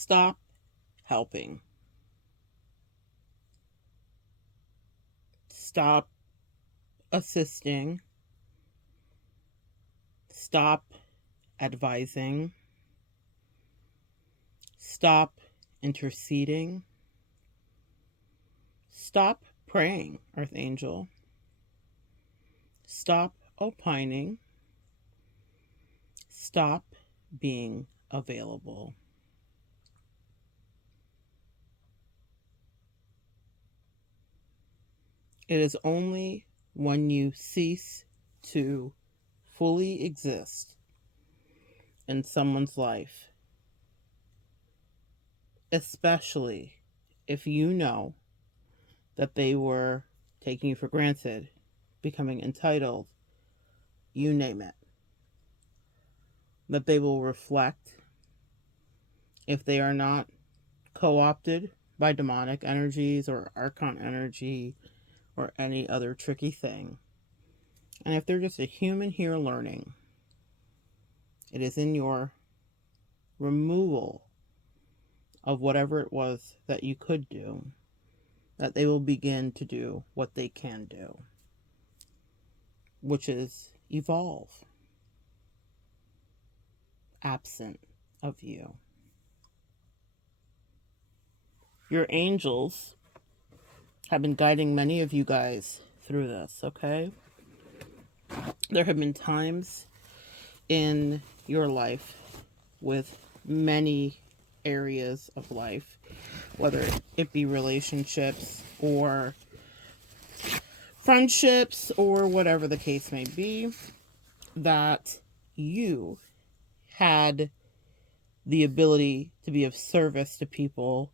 Stop helping. Stop assisting. Stop advising. Stop interceding. Stop praying, Earth Angel. Stop opining. Stop being available. It is only when you cease to fully exist in someone's life, especially if you know that they were taking you for granted, becoming entitled, you name it, that they will reflect if they are not co-opted by demonic energies or archon energy or any other tricky thing. And if they're just a human here learning, it is in your removal of whatever it was that you could do that they will begin to do what they can do, which is evolve absent of you. Your angels have been guiding many of you guys through this, okay? There have been times in your life with many areas of life, whether it be relationships or friendships or whatever the case may be, that you had the ability to be of service to people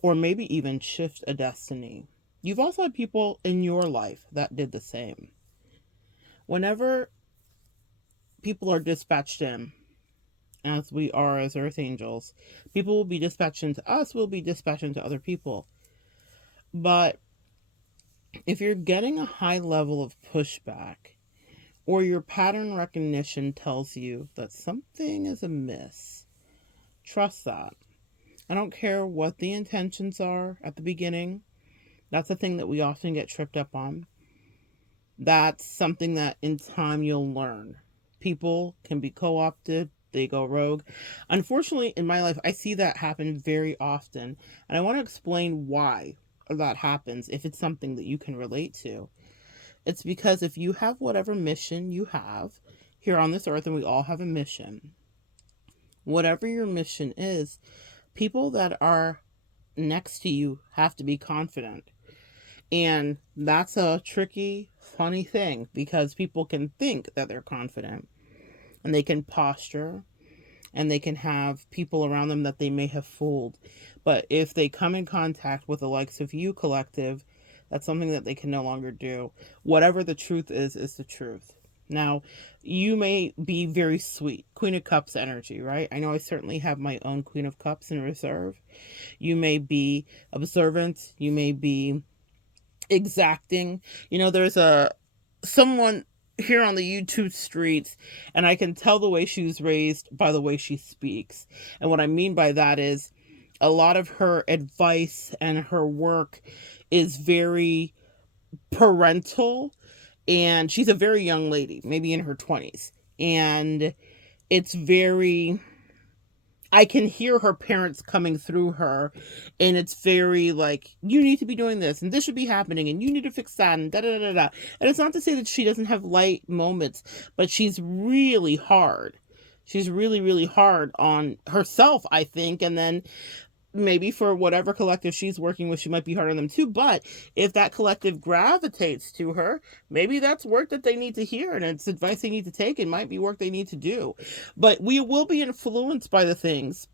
or maybe even shift a destiny. You've also had people in your life that did the same. Whenever people are dispatched in, as we are as Earth Angels, people will be dispatched into us, will be dispatched into other people. But if you're getting a high level of pushback, or your pattern recognition tells you that something is amiss, trust that. I don't care what the intentions are at the beginning. That's a thing that we often get tripped up on. That's something that in time you'll learn. People can be co-opted. They go rogue. Unfortunately, in my life, I see that happen very often. And I want to explain why that happens if it's something that you can relate to. It's because if you have whatever mission you have here on this earth, and we all have a mission, whatever your mission is, people that are next to you have to be confident. And that's a tricky, funny thing because people can think that they're confident and they can posture and they can have people around them that they may have fooled. But if they come in contact with the likes of you, collective, that's something that they can no longer do. Whatever the truth is the truth. Now, you may be very sweet. Queen of Cups energy, right? I know I certainly have my own Queen of Cups in reserve. You may be observant. You may be exacting. You know, there's someone here on the YouTube streets, and I can tell the way she was raised by the way she speaks. And what I mean by that is a lot of her advice and her work is very parental, and she's a very young lady, maybe in her 20s. And it's very, I can hear her parents coming through her, and it's very like, you need to be doing this, and this should be happening, and you need to fix that, and da da da da. And it's not to say that she doesn't have light moments, but she's really hard. She's really, really hard on herself, I think, and then maybe for whatever collective she's working with, she might be hard on them too. But if that collective gravitates to her, maybe that's work that they need to hear and it's advice they need to take. It might be work they need to do. But we will be influenced by the things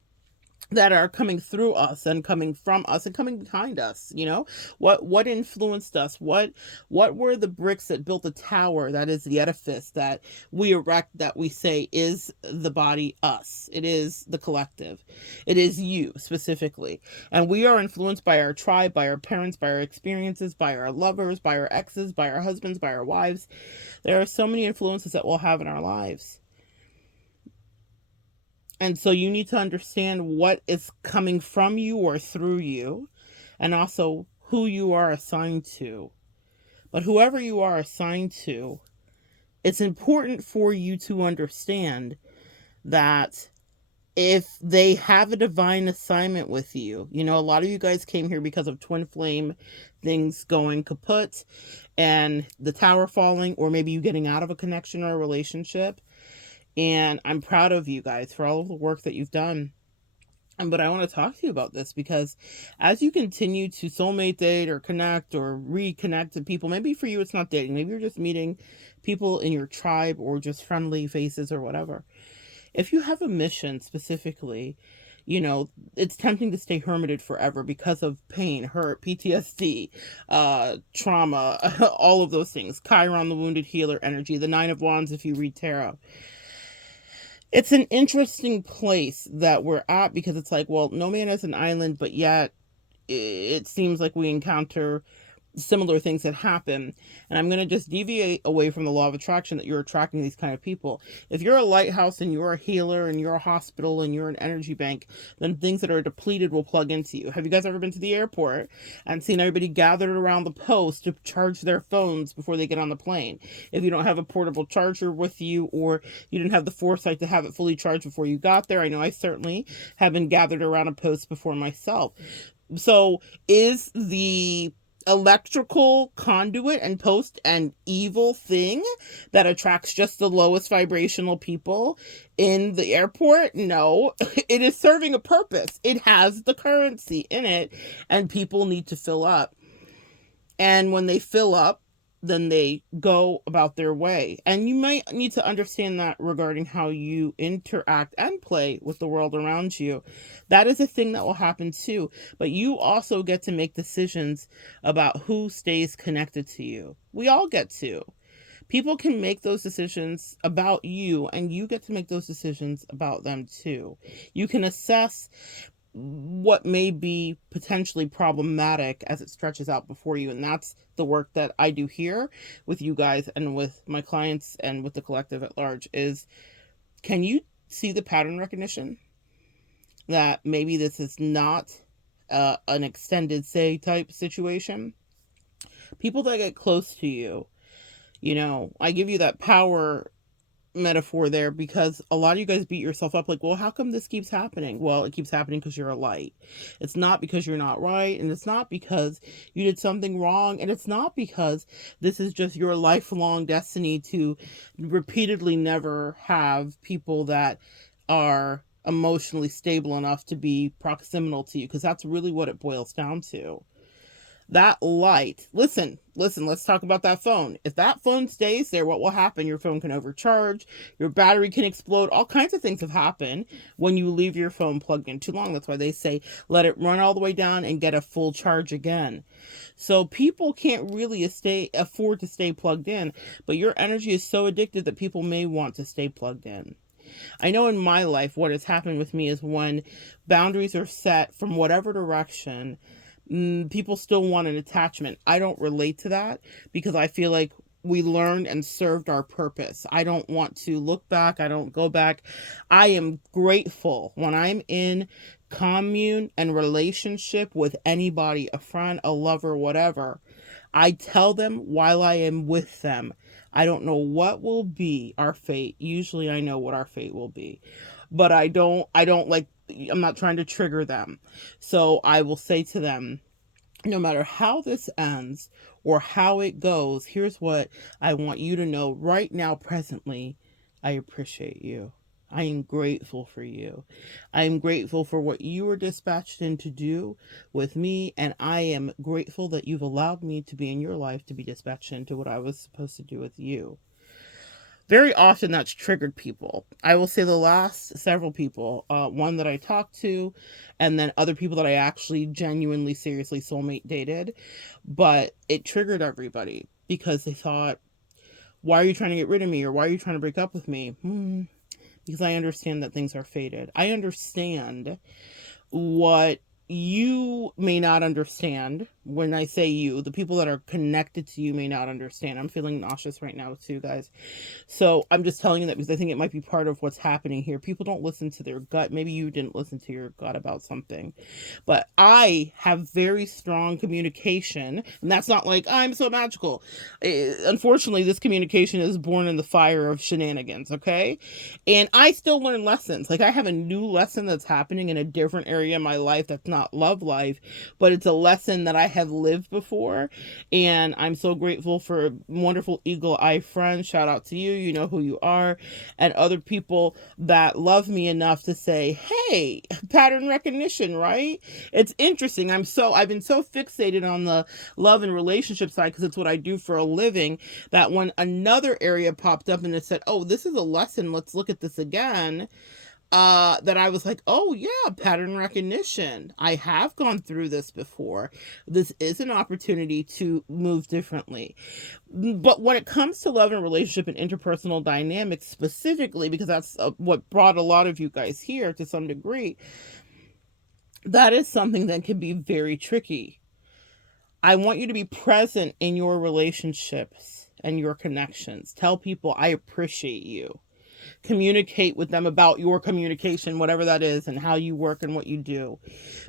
that are coming through us and coming from us and coming behind us. You know, what influenced us? What were the bricks that built the tower that is the edifice that we erect, that we say is the body, us? It is the collective. It is you specifically. And we are influenced by our tribe, by our parents, by our experiences, by our lovers, by our exes, by our husbands, by our wives. There are so many influences that we'll have in our lives. And so you need to understand what is coming from you or through you, and also who you are assigned to. But whoever you are assigned to, it's important for you to understand that if they have a divine assignment with you, you know, a lot of you guys came here because of twin flame things going kaput and the tower falling, or maybe you getting out of a connection or a relationship. And I'm proud of you guys for all of the work that you've done. But I want to talk to you about this because as you continue to soulmate date or connect or reconnect to people, maybe for you it's not dating, maybe you're just meeting people in your tribe or just friendly faces or whatever. If you have a mission specifically, you know, it's tempting to stay hermited forever because of pain, hurt, PTSD, trauma, all of those things. Chiron, the wounded healer energy, the Nine of Wands if you read tarot. It's an interesting place that we're at because it's like, well, no man is an island, but yet it seems like we encounter similar things that happen. And I'm going to just deviate away from the law of attraction that you're attracting these kind of people. If you're a lighthouse and you're a healer and you're a hospital and you're an energy bank, then things that are depleted will plug into you. Have you guys ever been to the airport and seen everybody gathered around the post to charge their phones before they get on the plane? If you don't have a portable charger with you, or you didn't have the foresight to have it fully charged before you got there, I know I certainly have been gathered around a post before myself. So is the electrical conduit and post an evil thing that attracts just the lowest vibrational people in the airport? No, it is serving a purpose. It has the currency in it, and people need to fill up. And when they fill up, then they go about their way. And you might need to understand that regarding how you interact and play with the world around you. That is a thing that will happen too. But you also get to make decisions about who stays connected to you. We all get to. People can make those decisions about you, and you get to make those decisions about them too. You can assess what may be potentially problematic as it stretches out before you. And that's the work that I do here with you guys and with my clients and with the collective at large is, can you see the pattern recognition that maybe this is not an extended say type situation? People that get close to you, you know, I give you that power metaphor there because a lot of you guys beat yourself up like, well, how come this keeps happening? Well, it keeps happening because you're a light. It's not because you're not right, and it's not because you did something wrong, and it's not because this is just your lifelong destiny to repeatedly never have people that are emotionally stable enough to be proximal to you, because that's really what it boils down to. That light, listen, let's talk about that phone. If that phone stays there, what will happen? Your phone can overcharge, your battery can explode, all kinds of things have happened when you leave your phone plugged in too long. That's why they say let it run all the way down and get a full charge again. So people can't really afford to stay plugged in, but your energy is so addicted that people may want to stay plugged in. I know in my life what has happened with me is when boundaries are set from whatever direction, people still want an attachment. I don't relate to that because I feel like we learned and served our purpose. I don't want to look back. I don't go back. I am grateful when I'm in commune and relationship with anybody, a friend, a lover, whatever. I tell them while I am with them, I don't know what will be our fate. Usually I know what our fate will be, but I don't like, I'm not trying to trigger them. So I will say to them, no matter how this ends or how it goes, here's what I want you to know right now, presently. I appreciate you. I am grateful for you. I am grateful for what you were dispatched in to do with me, and I am grateful that you've allowed me to be in your life to be dispatched into what I was supposed to do with you. Very often that's triggered people. I will say the last several people, one that I talked to, and then other people that I actually genuinely, seriously soulmate dated, but it triggered everybody because they thought, why are you trying to get rid of me? Or why are you trying to break up with me? Because I understand that things are fated. I understand what you may not understand when I say you, the people that are connected to you may not understand. I'm feeling nauseous right now too, guys. So I'm just telling you that because I think it might be part of what's happening here. People don't listen to their gut. Maybe you didn't listen to your gut about something. But I have very strong communication. And that's not like, I'm so magical. Unfortunately, this communication is born in the fire of shenanigans, okay? And I still learn lessons. Like, I have a new lesson that's happening in a different area of my life that's not love life, but it's a lesson that I have lived before. And I'm so grateful for wonderful eagle eye friends. Shout out to you. You know who you are. And other people that love me enough to say, hey, pattern recognition, right? It's interesting. I've been so fixated on the love and relationship side because it's what I do for a living, that when another area popped up and it said, oh, this is a lesson, let's look at this again, that I was like, oh yeah, pattern recognition. I have gone through this before. This is an opportunity to move differently. But when it comes to love and relationship and interpersonal dynamics specifically, because that's what brought a lot of you guys here to some degree, that is something that can be very tricky. I want you to be present in your relationships and your connections. Tell people, I appreciate you. Communicate with them about your communication, whatever that is, and how you work and what you do.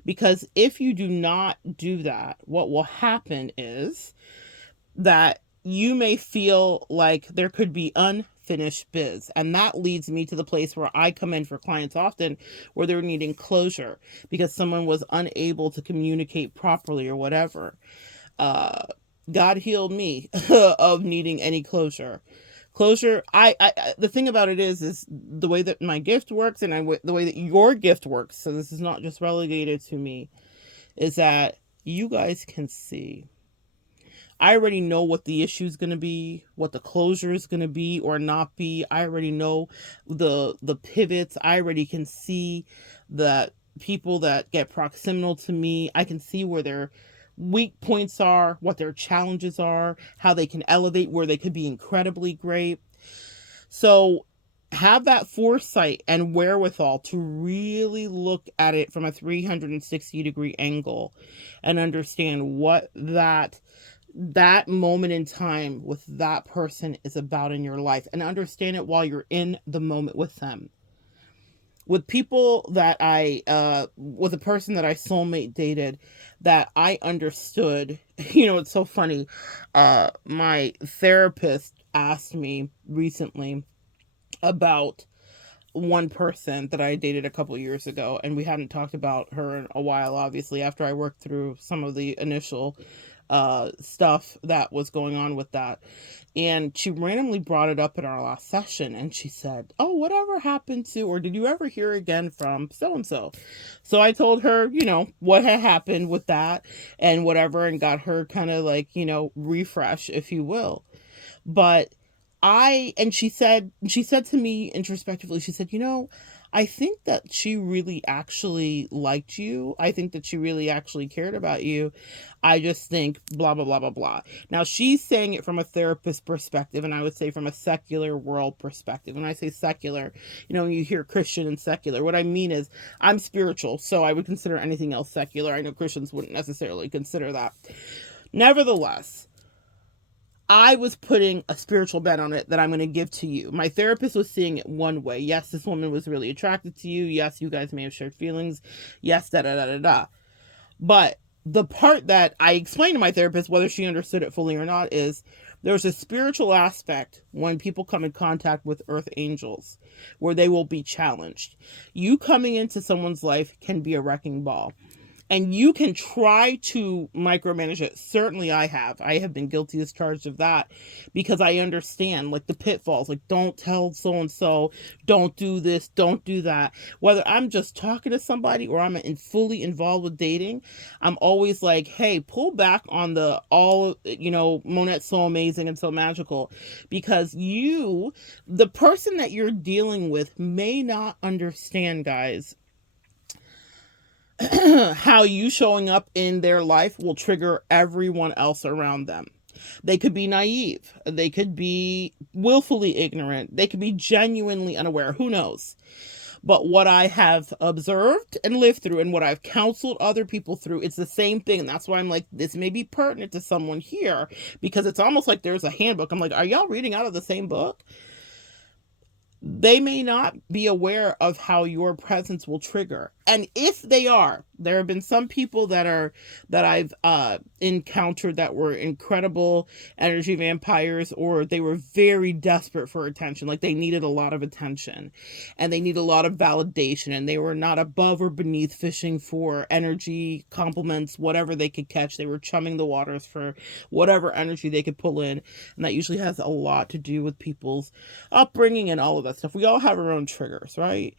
Because if you do not do that, what will happen is that you may feel like there could be unfinished biz. And that leads me to the place where I come in for clients often, where they're needing closure because someone was unable to communicate properly or whatever. God healed me of needing any closure. The thing about it is the way that my gift works and the way that your gift works, so this is not just relegated to me, is that you guys can see. I already know what the issue is going to be, what the closure is going to be or not be. I already know the pivots. I already can see the people that get proximal to me. I can see where their weak points are, what their challenges are, how they can elevate, where they could be incredibly great. So have that foresight and wherewithal to really look at it from a 360-degree angle and understand what that moment in time with that person is about in your life, and understand it while you're in the moment with them. With people that with a person that I soulmate dated, that I understood, it's so funny. My therapist asked me recently about one person that I dated a couple years ago, and we hadn't talked about her in a while, obviously, after I worked through some of the initial stuff that was going on with that. And she randomly brought it up in our last session, and she said, oh, whatever happened to, or did you ever hear again from so-and-so? So I told her, what had happened with that and whatever, and got her kind of like, refresh, if you will. But she said to me introspectively, she said, I think that she really actually liked you. I think that she really actually cared about you. I just think blah, blah, blah, blah, blah. Now, she's saying it from a therapist perspective, and I would say from a secular world perspective. When I say secular, you hear Christian and secular. What I mean is I'm spiritual, so I would consider anything else secular. I know Christians wouldn't necessarily consider that. Nevertheless, I was putting a spiritual bet on it that I'm going to give to you. My therapist was seeing it one way. Yes, this woman was really attracted to you. Yes, you guys may have shared feelings. Yes, da da da da da. But the part that I explained to my therapist, whether she understood it fully or not, is there's a spiritual aspect when people come in contact with earth angels where they will be challenged. You coming into someone's life can be a wrecking ball. And you can try to micromanage it. Certainly I have. I have been guilty as charged of that because I understand like the pitfalls. Like, don't tell so-and-so, don't do this, don't do that. Whether I'm just talking to somebody or I'm fully involved with dating, I'm always like, hey, pull back on Monette's so amazing and so magical, because the person that you're dealing with may not understand, guys, how you showing up in their life will trigger everyone else around them. They could be naive. They could be willfully ignorant. They could be genuinely unaware. Who knows? But what I have observed and lived through and what I've counseled other people through, it's the same thing. And that's why I'm like, this may be pertinent to someone here, because it's almost like there's a handbook. I'm like, are y'all reading out of the same book? They may not be aware of how your presence will trigger. And if they are, there have been some people that I've encountered that were incredible energy vampires, or they were very desperate for attention. Like they needed a lot of attention and they need a lot of validation, and they were not above or beneath fishing for energy, compliments, whatever they could catch. They were chumming the waters for whatever energy they could pull in. And that usually has a lot to do with people's upbringing and all of that stuff. We all have our own triggers, right?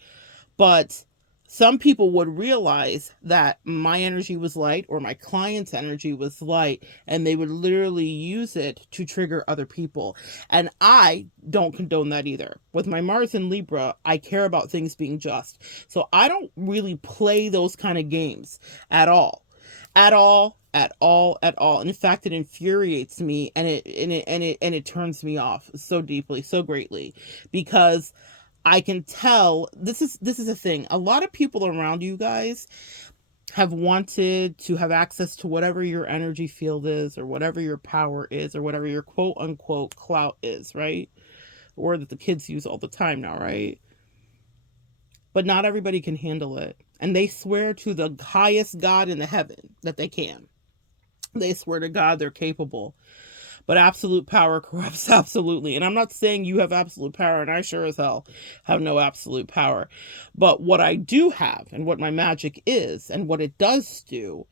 But some people would realize that my energy was light or my client's energy was light, and they would literally use it to trigger other people. And I don't condone that either. With my Mars in Libra, I care about things being just. So I don't really play those kind of games at all. At all. And in fact, it infuriates me, and it turns me off so deeply, so greatly, because I can tell this is a thing. A lot of people around you guys have wanted to have access to whatever your energy field is, or whatever your power is, or whatever your quote unquote clout is, right? A word that the kids use all the time now, right? But not everybody can handle it. And they swear to the highest God in the heaven that they can. They swear to God they're capable. But absolute power corrupts absolutely. And I'm not saying you have absolute power, and I sure as hell have no absolute power. But what I do have, and what my magic is, and what it does do,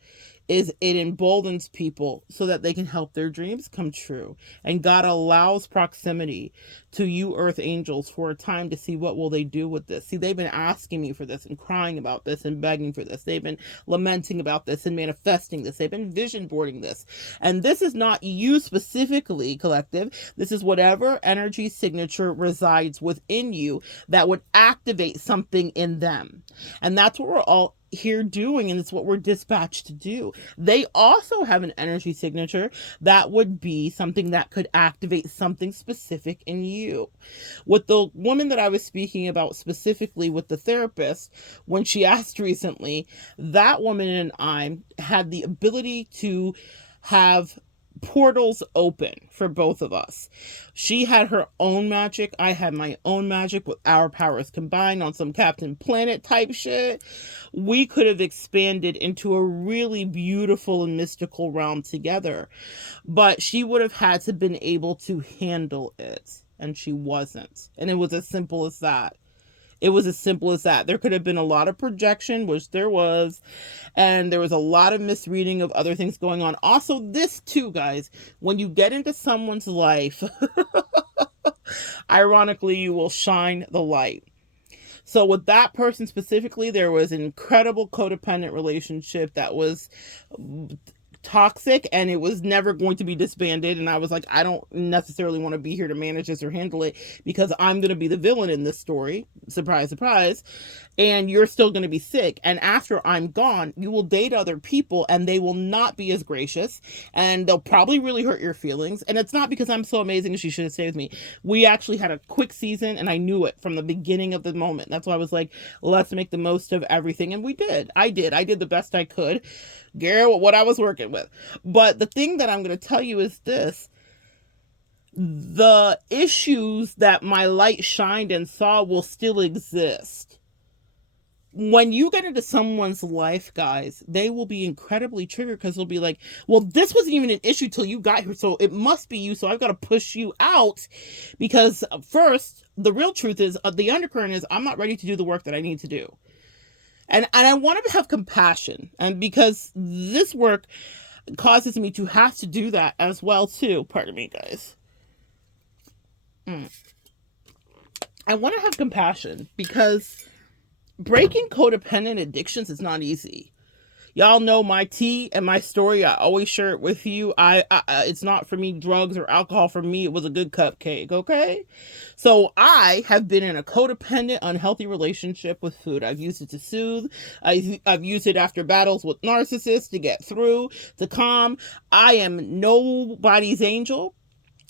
is it emboldens people so that they can help their dreams come true. And God allows proximity to you earth angels for a time to see what will they do with this. See, they've been asking me for this and crying about this and begging for this. They've been lamenting about this and manifesting this. They've been vision boarding this. And this is not you specifically, collective. This is whatever energy signature resides within you that would activate something in them. And that's what we're all here doing, and it's what we're dispatched to do. They also have an energy signature that would be something that could activate something specific in you. With the woman that I was speaking about specifically with the therapist, when she asked recently, that woman and I had the ability to have portals open for both of us. She had her own magic. I had my own magic. With our powers combined on some Captain Planet type shit, we could have expanded into a really beautiful and mystical realm together. But she would have had to been able to handle it, and she wasn't. And it was as simple as that. It was as simple as that. There could have been a lot of projection, which there was, and there was a lot of misreading of other things going on. Also, this too, guys, when you get into someone's life, ironically, you will shine the light. So with that person specifically, there was an incredible codependent relationship that was toxic, and it was never going to be disbanded. And I was like, I don't necessarily want to be here to manage this or handle it, because I'm going to be the villain in this story. Surprise, surprise. And you're still going to be sick. And after I'm gone, you will date other people, and they will not be as gracious, and they'll probably really hurt your feelings. And it's not because I'm so amazing she should have stayed with me. We actually had a quick season, and I knew it from the beginning of the moment. That's why I was like, let's make the most of everything. And we did. I did the best I could. Garrett, what I was working with. But the thing that I'm going to tell you is this. The issues that my light shined and saw will still exist. When you get into someone's life, guys, they will be incredibly triggered, because they'll be like, well, this wasn't even an issue till you got here, so it must be you, so I've got to push you out. Because first, the real truth is, the undercurrent is, I'm not ready to do the work that I need to do. And I want to have compassion, and because this work causes me to have to do that as well too. Pardon me, guys. I want to have compassion, because breaking codependent addictions is not easy. Y'all know my tea and my story. I always share it with you. It's not for me, drugs or alcohol. For me, it was a good cupcake, okay? So I have been in a codependent, unhealthy relationship with food. I've used it to soothe. I've used it after battles with narcissists to get through, to calm. I am nobody's angel.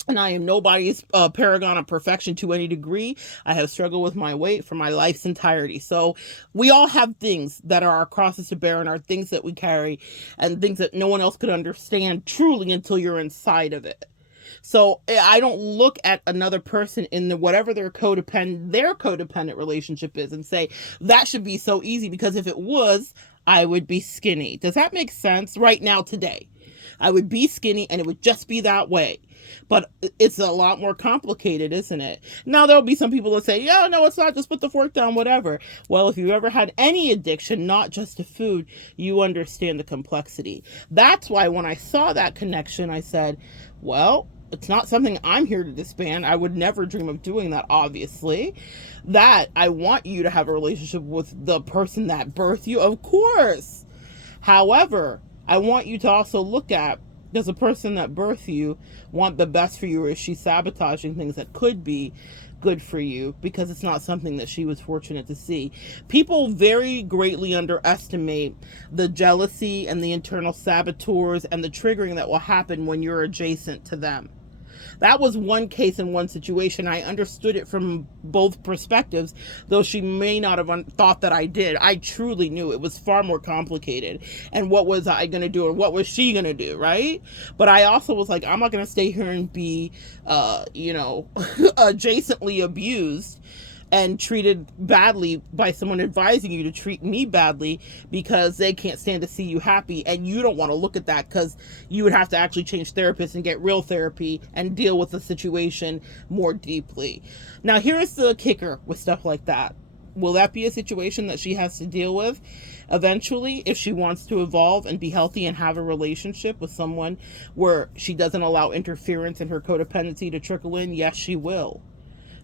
And I am nobody's paragon of perfection to any degree. I have struggled with my weight for my life's entirety. So we all have things that are our crosses to bear and our things that we carry and things that no one else could understand truly until you're inside of it. So I don't look at another person in the whatever their codependent relationship is and say that should be so easy, because if it was, I would be skinny. Does that make sense? Right now, today, I would be skinny and it would just be that way. But it's a lot more complicated, isn't it? Now, there'll be some people that say, yeah, no, it's not, just put the fork down, whatever. Well, if you've ever had any addiction, not just to food, you understand the complexity. That's why when I saw that connection, I said, well, it's not something I'm here to disband. I would never dream of doing that, obviously. That I want you to have a relationship with the person that birthed you, of course. However, I want you to also look at, does the person that birthed you want the best for you, or is she sabotaging things that could be good for you because it's not something that she was fortunate to see? People very greatly underestimate the jealousy and the internal saboteurs and the triggering that will happen when you're adjacent to them. That was one case in one situation. I understood it from both perspectives, though she may not have thought that I did. I truly knew it was far more complicated. And what was I going to do, and what was she going to do, right? But I also was like, I'm not going to stay here and be, adjacently abused and treated badly by someone advising you to treat me badly because they can't stand to see you happy. And you don't want to look at that, because you would have to actually change therapists and get real therapy and deal with the situation more deeply. Now, here's the kicker with stuff like that. Will that be a situation that she has to deal with eventually if she wants to evolve and be healthy and have a relationship with someone where she doesn't allow interference and her codependency to trickle in? Yes, she will.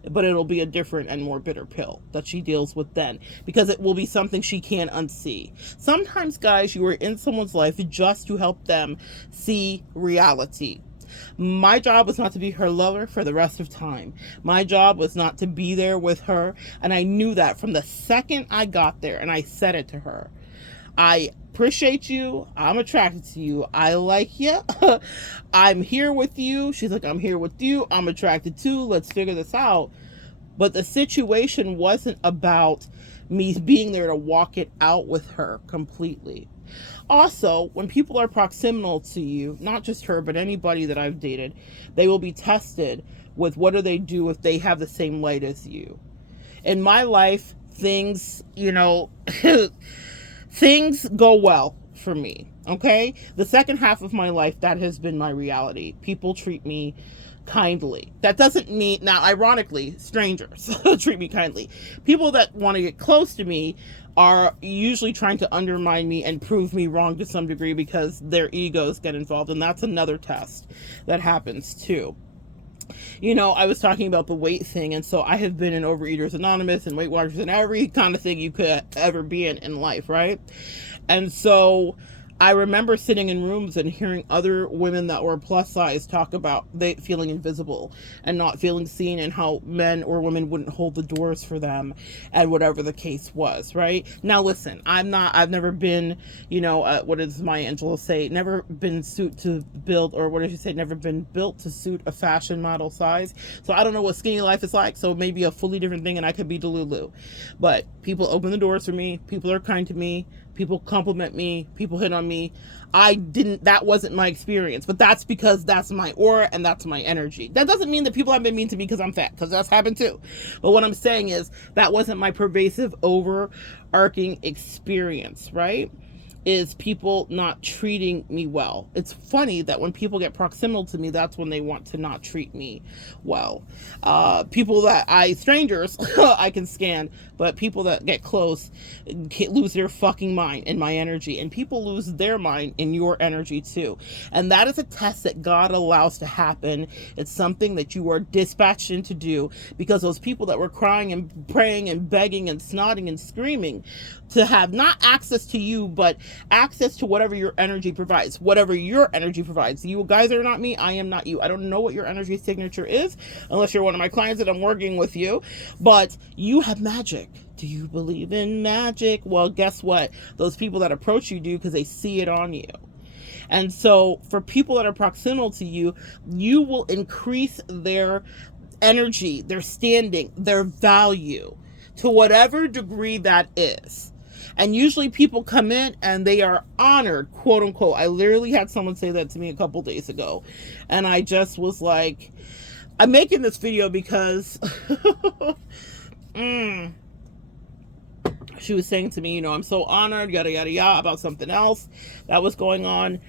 But it'll be a different and more bitter pill that she deals with then, because it will be something she can't unsee. Sometimes, guys, you are in someone's life just to help them see reality. My job was not to be her lover for the rest of time. My job was not to be there with her, and I knew that from the second I got there, and I said it to her. I appreciate you. I'm attracted to you. I like you. I'm here with you. She's like, I'm here with you. I'm attracted too. Let's figure this out. But the situation wasn't about me being there to walk it out with her completely. Also, when people are proximal to you, not just her, but anybody that I've dated, they will be tested with what do they do if they have the same light as you. In my life, things, things go well for me, okay? The second half of my life, that has been my reality. People treat me kindly. That doesn't mean, now, ironically, strangers treat me kindly. People that want to get close to me are usually trying to undermine me and prove me wrong to some degree because their egos get involved, and that's another test that happens too. I was talking about the weight thing, and so I have been in Overeaters Anonymous and Weight Watchers and every kind of thing you could ever be in life, right? And so I remember sitting in rooms and hearing other women that were plus size talk about they feeling invisible and not feeling seen, and how men or women wouldn't hold the doors for them, and whatever the case was, right? Now, listen, I've never been, what does Maya Angelou say? Never been never been built to suit a fashion model size. So I don't know what skinny life is like. So maybe a fully different thing, and I could be Delulu. But people open the doors for me. People are kind to me. People compliment me. People hit on me. That wasn't my experience, but that's because that's my aura and that's my energy. That doesn't mean that people have been mean to me because I'm fat, because that's happened too. But what I'm saying is that wasn't my pervasive, overarching experience, right? Is people not treating me well. It's funny that when people get proximal to me, that's when they want to not treat me well. People strangers, I can scan, but people that get close lose their fucking mind in my energy, and people lose their mind in your energy too. And that is a test that God allows to happen. It's something that you are dispatched in to do, because those people that were crying and praying and begging and snotting and screaming to have not access to you, but access to whatever your energy provides. Whatever your energy provides. You guys are not me. I am not you. I don't know what your energy signature is, unless you're one of my clients that I'm working with you. But you have magic. Do you believe in magic? Well, guess what? Those people that approach you do, because they see it on you. And so for people that are proximal to you, you will increase their energy, their standing, their value to whatever degree that is. And usually people come in and they are honored, quote unquote. I literally had someone say that to me a couple days ago. And I just was like, I'm making this video because she was saying to me, you know, I'm so honored, yada, yada, yada, about something else that was going on.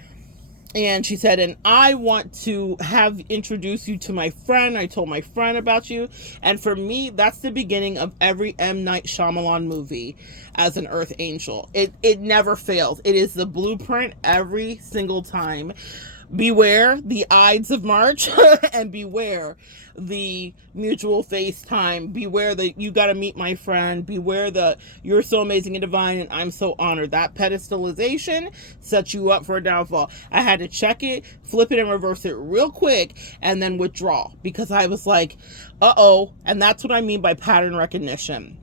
And she said, and I want to have introduced you to my friend. I told my friend about you. And for me, that's the beginning of every M. Night Shyamalan movie as an Earth Angel. It never fails. It is the blueprint every single time. Beware the Ides of March and beware the mutual FaceTime. Beware the you got to meet my friend. Beware the you're so amazing and divine and I'm so honored. That pedestalization sets you up for a downfall. I had to check it, flip it and reverse it real quick and then withdraw because I was like, uh-oh. And that's what I mean by pattern recognition.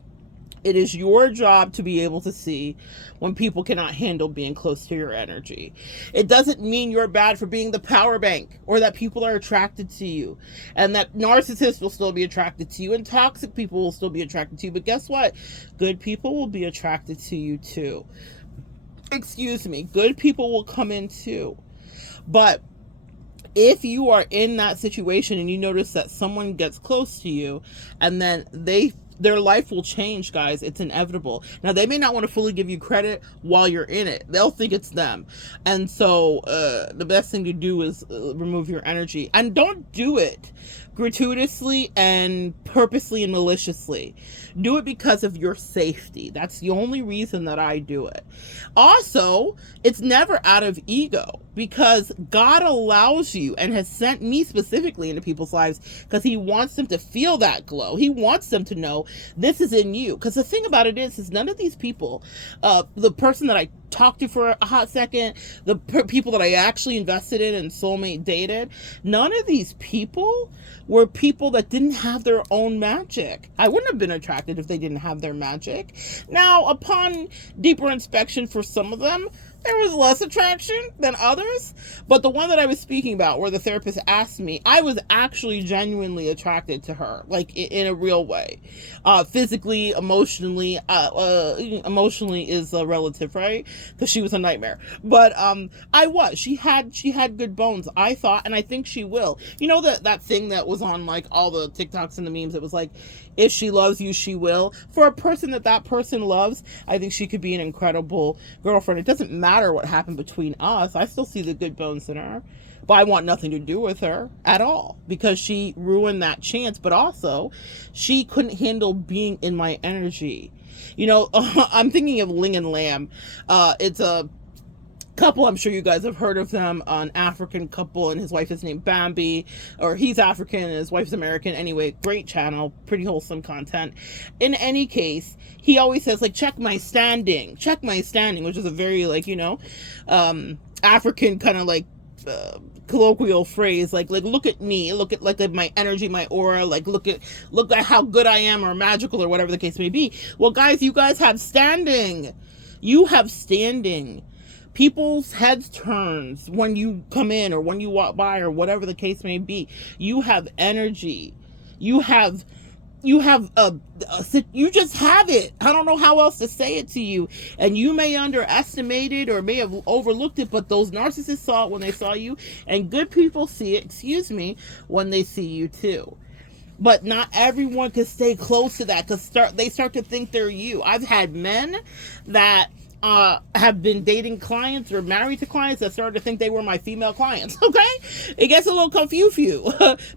It is your job to be able to see when people cannot handle being close to your energy. It doesn't mean you're bad for being the power bank or that people are attracted to you and that narcissists will still be attracted to you and toxic people will still be attracted to you. But guess what? Good people will be attracted to you too. Excuse me. Good people will come in too. But if you are in that situation and you notice that someone gets close to you and then their life will change, guys. It's inevitable. Now, they may not want to fully give you credit while you're in it. They'll think it's them. And so the best thing to do is remove your energy. And don't do it gratuitously and purposely and maliciously. Do it because of your safety. That's the only reason that I do it. Also, it's never out of ego because God allows you and has sent me specifically into people's lives because he wants them to feel that glow. He wants them to know this is in you. Because the thing about it is none of these people, the person that I talked to for a hot second, the people that I actually invested in and soulmate dated, none of these people were people that didn't have their own magic. I wouldn't have been attracted if they didn't have their magic. Now, upon deeper inspection for some of them, there was less attraction than others, but the one that I was speaking about where the therapist asked me, I was actually genuinely attracted to her, like in a real way. Physically, emotionally, emotionally is relative, right? Because she was a nightmare. But she had good bones, I thought, and I think she will. You know that thing that was on like all the TikToks and the memes, it was like, if she loves you, she will. For a person that person loves, I think she could be an incredible girlfriend. It doesn't matter what happened between us. I still see the good bones in her. But I want nothing to do with her at all because she ruined that chance. But also, she couldn't handle being in my energy. You know, I'm thinking of Ling and Lam. It's a couple, I'm sure you guys have heard of them, an African couple, and his wife is named Bambi, or he's African and his wife's American. Anyway, great channel, pretty wholesome content. In any case, he always says, like, check my standing, which is a very, like, you know, African kind of like colloquial phrase, like look at me, look at like my energy, my aura, like look at how good I am or magical or whatever the case may be. Well, guys, you guys have standing. You have standing. People's heads turns when you come in or when you walk by or whatever the case may be. You have energy. You just have it. I don't know how else to say it to you. And you may underestimate it or may have overlooked it, but those narcissists saw it when they saw you, and good people see it, when they see you too. But not everyone can stay close to that because they start to think they're you. I've had men that have been dating clients or married to clients that started to think they were my female clients. Okay, it gets a little confused.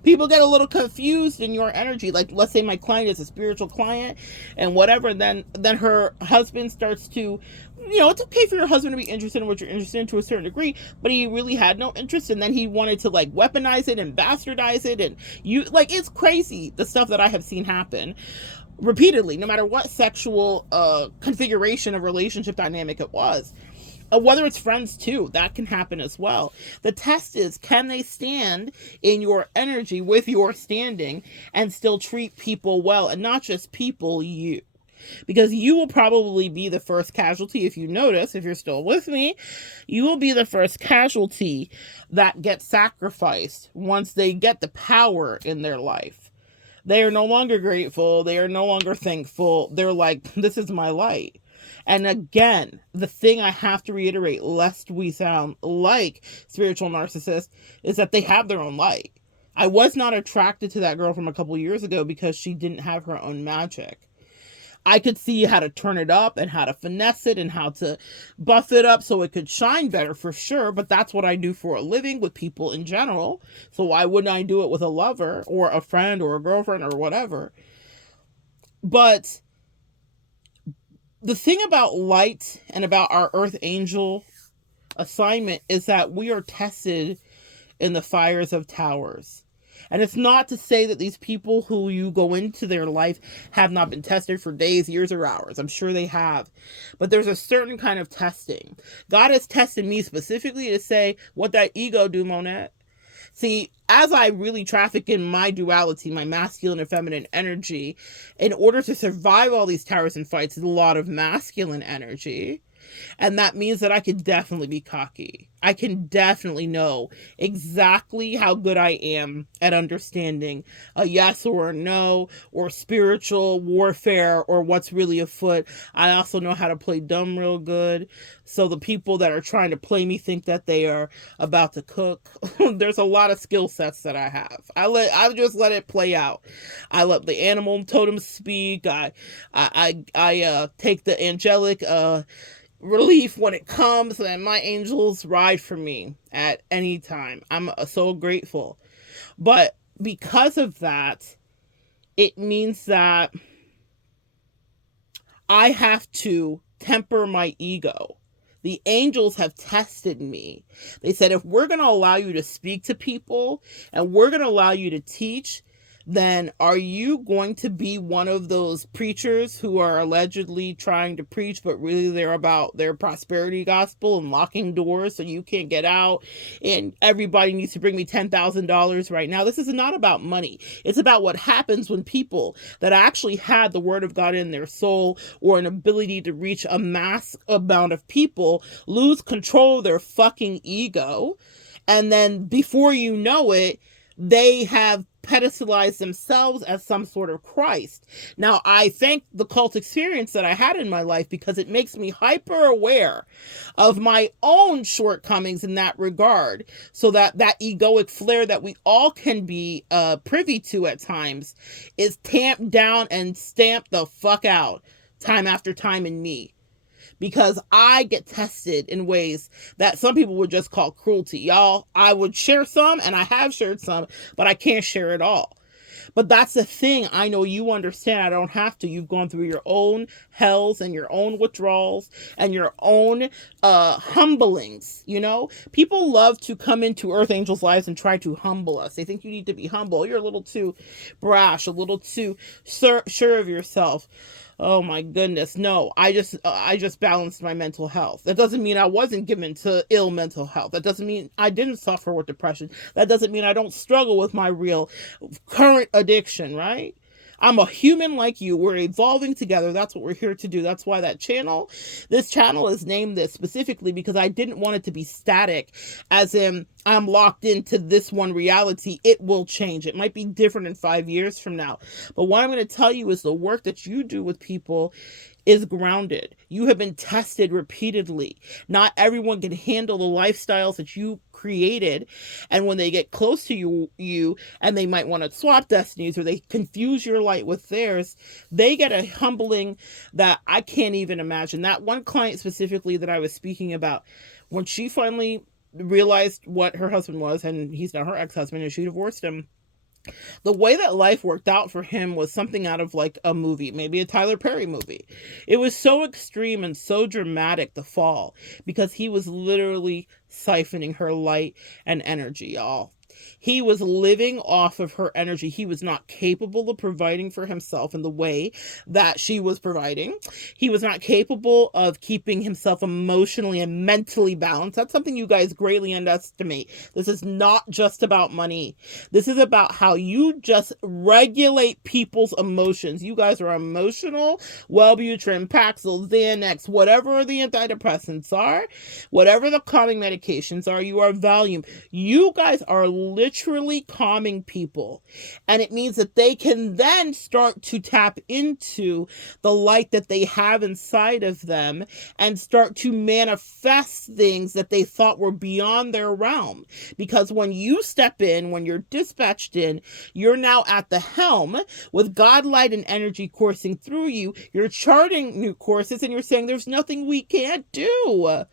People get a little confused in your energy. Like, let's say my client is a spiritual client and whatever, and then her husband starts to, you know, it's okay for your husband to be interested in what you're interested in to a certain degree, but he really had no interest, and then he wanted to like weaponize it and bastardize it, and you like, it's crazy the stuff that I have seen happen repeatedly, no matter what sexual configuration of relationship dynamic it was. Whether it's friends too, that can happen as well. The test is, can they stand in your energy with your standing and still treat people well, and not just people, you. because you will probably be the first casualty. If you notice, if you're still with me, you will be the first casualty that gets sacrificed once they get the power in their life. They are no longer grateful. They are no longer thankful. They're like, this is my light. And again, the thing I have to reiterate, lest we sound like spiritual narcissists, is that they have their own light. I was not attracted to that girl from a couple years ago because she didn't have her own magic. I could see how to turn it up and how to finesse it and how to buff it up so it could shine better for sure. But that's what I do for a living with people in general. So why wouldn't I do it with a lover or a friend or a girlfriend or whatever? But the thing about light and about our earth angel assignment is that we are tested in the fires of towers. And it's not to say that these people who you go into their life have not been tested for days, years, or hours. I'm sure they have. But there's a certain kind of testing. God has tested me specifically to say, what that ego do, Monette? See, as I really traffic in my duality, my masculine and feminine energy, in order to survive all these towers and fights, is a lot of masculine energy. And that means that I could definitely be cocky. I can definitely know exactly how good I am at understanding a yes or a no, or spiritual warfare, or what's really afoot. I also know how to play dumb real good. So the people that are trying to play me think that they are about to cook. There's a lot of skill sets that I have. I just let it play out. I let the animal totem speak. I take the angelic relief when it comes, and my angels ride for me at any time. I'm so grateful. But because of that, it means that I have to temper my ego. The angels have tested me. They said, if we're going to allow you to speak to people and we're going to allow you to teach, then are you going to be one of those preachers who are allegedly trying to preach, but really they're about their prosperity gospel and locking doors so you can't get out, and everybody needs to bring me $10,000 right now? This is not about money. It's about what happens when people that actually had the word of God in their soul, or an ability to reach a mass amount of people, lose control of their fucking ego. And then before you know it, they have pedestalized themselves as some sort of Christ. Now, I thank the cult experience that I had in my life, because it makes me hyper aware of my own shortcomings in that regard, so that that egoic flare that we all can be privy to at times is tamped down and stamped the fuck out time after time in me. Because I get tested in ways that some people would just call cruelty. Y'all, I would share some, and I have shared some, but I can't share it all. But that's the thing. I know you understand. I don't have to. You've gone through your own hells and your own withdrawals and your own humblings. You know, people love to come into Earth Angels' lives and try to humble us. They think you need to be humble. You're a little too brash, a little too sure of yourself. Oh my goodness. No, I just balanced my mental health. That doesn't mean I wasn't given to ill mental health. That doesn't mean I didn't suffer with depression. That doesn't mean I don't struggle with my real current addiction, right? I'm a human like you. We're evolving together. That's what we're here to do. That's why this channel is named this specifically, because I didn't want it to be static, as in I'm locked into this one reality. It will change. It might be different in 5 years from now. But what I'm going to tell you is the work that you do with people is grounded. You have been tested repeatedly. Not everyone can handle the lifestyles that you created, and when they get close to you and they might want to swap destinies, or they confuse your light with theirs, they get a humbling that I can't even imagine. That one client specifically that I was speaking about, when she finally realized what her husband was, and he's now her ex-husband, and she divorced him, the way that life worked out for him was something out of like a movie, maybe a Tyler Perry movie. It was so extreme and so dramatic, the fall, because he was literally siphoning her light and energy, y'all. He was living off of her energy. He was not capable of providing for himself in the way that she was providing. He was not capable of keeping himself emotionally and mentally balanced. That's something you guys greatly underestimate. This is not just about money. This is about how you just regulate people's emotions. You guys are emotional, Wellbutrin, Paxil, Xanax, whatever the antidepressants are, whatever the calming medications are, you are Valium. You guys are literally calming people. And it means that they can then start to tap into the light that they have inside of them and start to manifest things that they thought were beyond their realm. Because when you step in, when you're dispatched in, you're now at the helm with God, light, and energy coursing through you. You're charting new courses and you're saying there's nothing we can't do.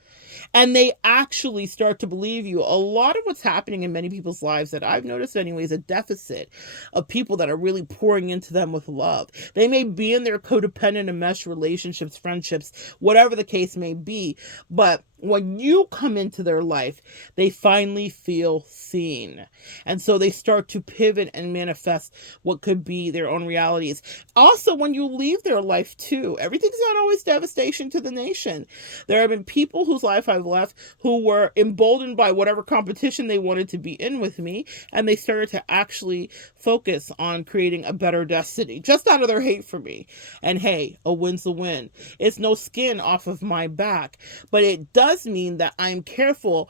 And they actually start to believe you. A lot of what's happening in many people's lives that I've noticed anyway is a deficit of people that are really pouring into them with love. They may be in their codependent and mesh relationships, friendships, whatever the case may be. But when you come into their life, they finally feel seen. And so they start to pivot and manifest what could be their own realities. Also, when you leave their life too, everything's not always devastation to the nation. There have been people whose life I've left who were emboldened by whatever competition they wanted to be in with me, and they started to actually focus on creating a better destiny just out of their hate for me. And hey, a win's a win. It's no skin off of my back, but it does mean that I'm careful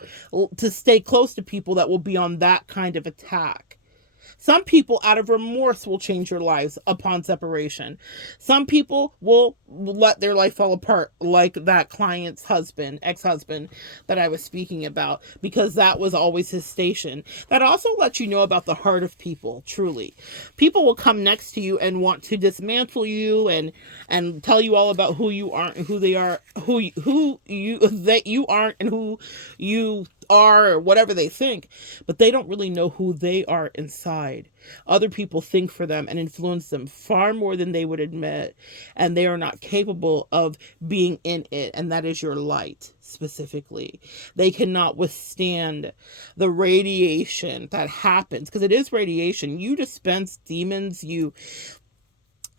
to stay close to people that will be on that kind of attack. Some people out of remorse will change your lives upon separation. Some people will let their life fall apart, like that client's husband, ex-husband that I was speaking about, because that was always his station. That also lets you know about the heart of people, truly. People will come next to you and want to dismantle you and tell you all about who you aren't and who they are, that you aren't and who you are, or whatever they think, but they don't really know who they are inside. Other people think for them and influence them far more than they would admit, and they are not capable of being in it, and that is your light specifically. They cannot withstand the radiation that happens, because it is radiation. You dispense demons, you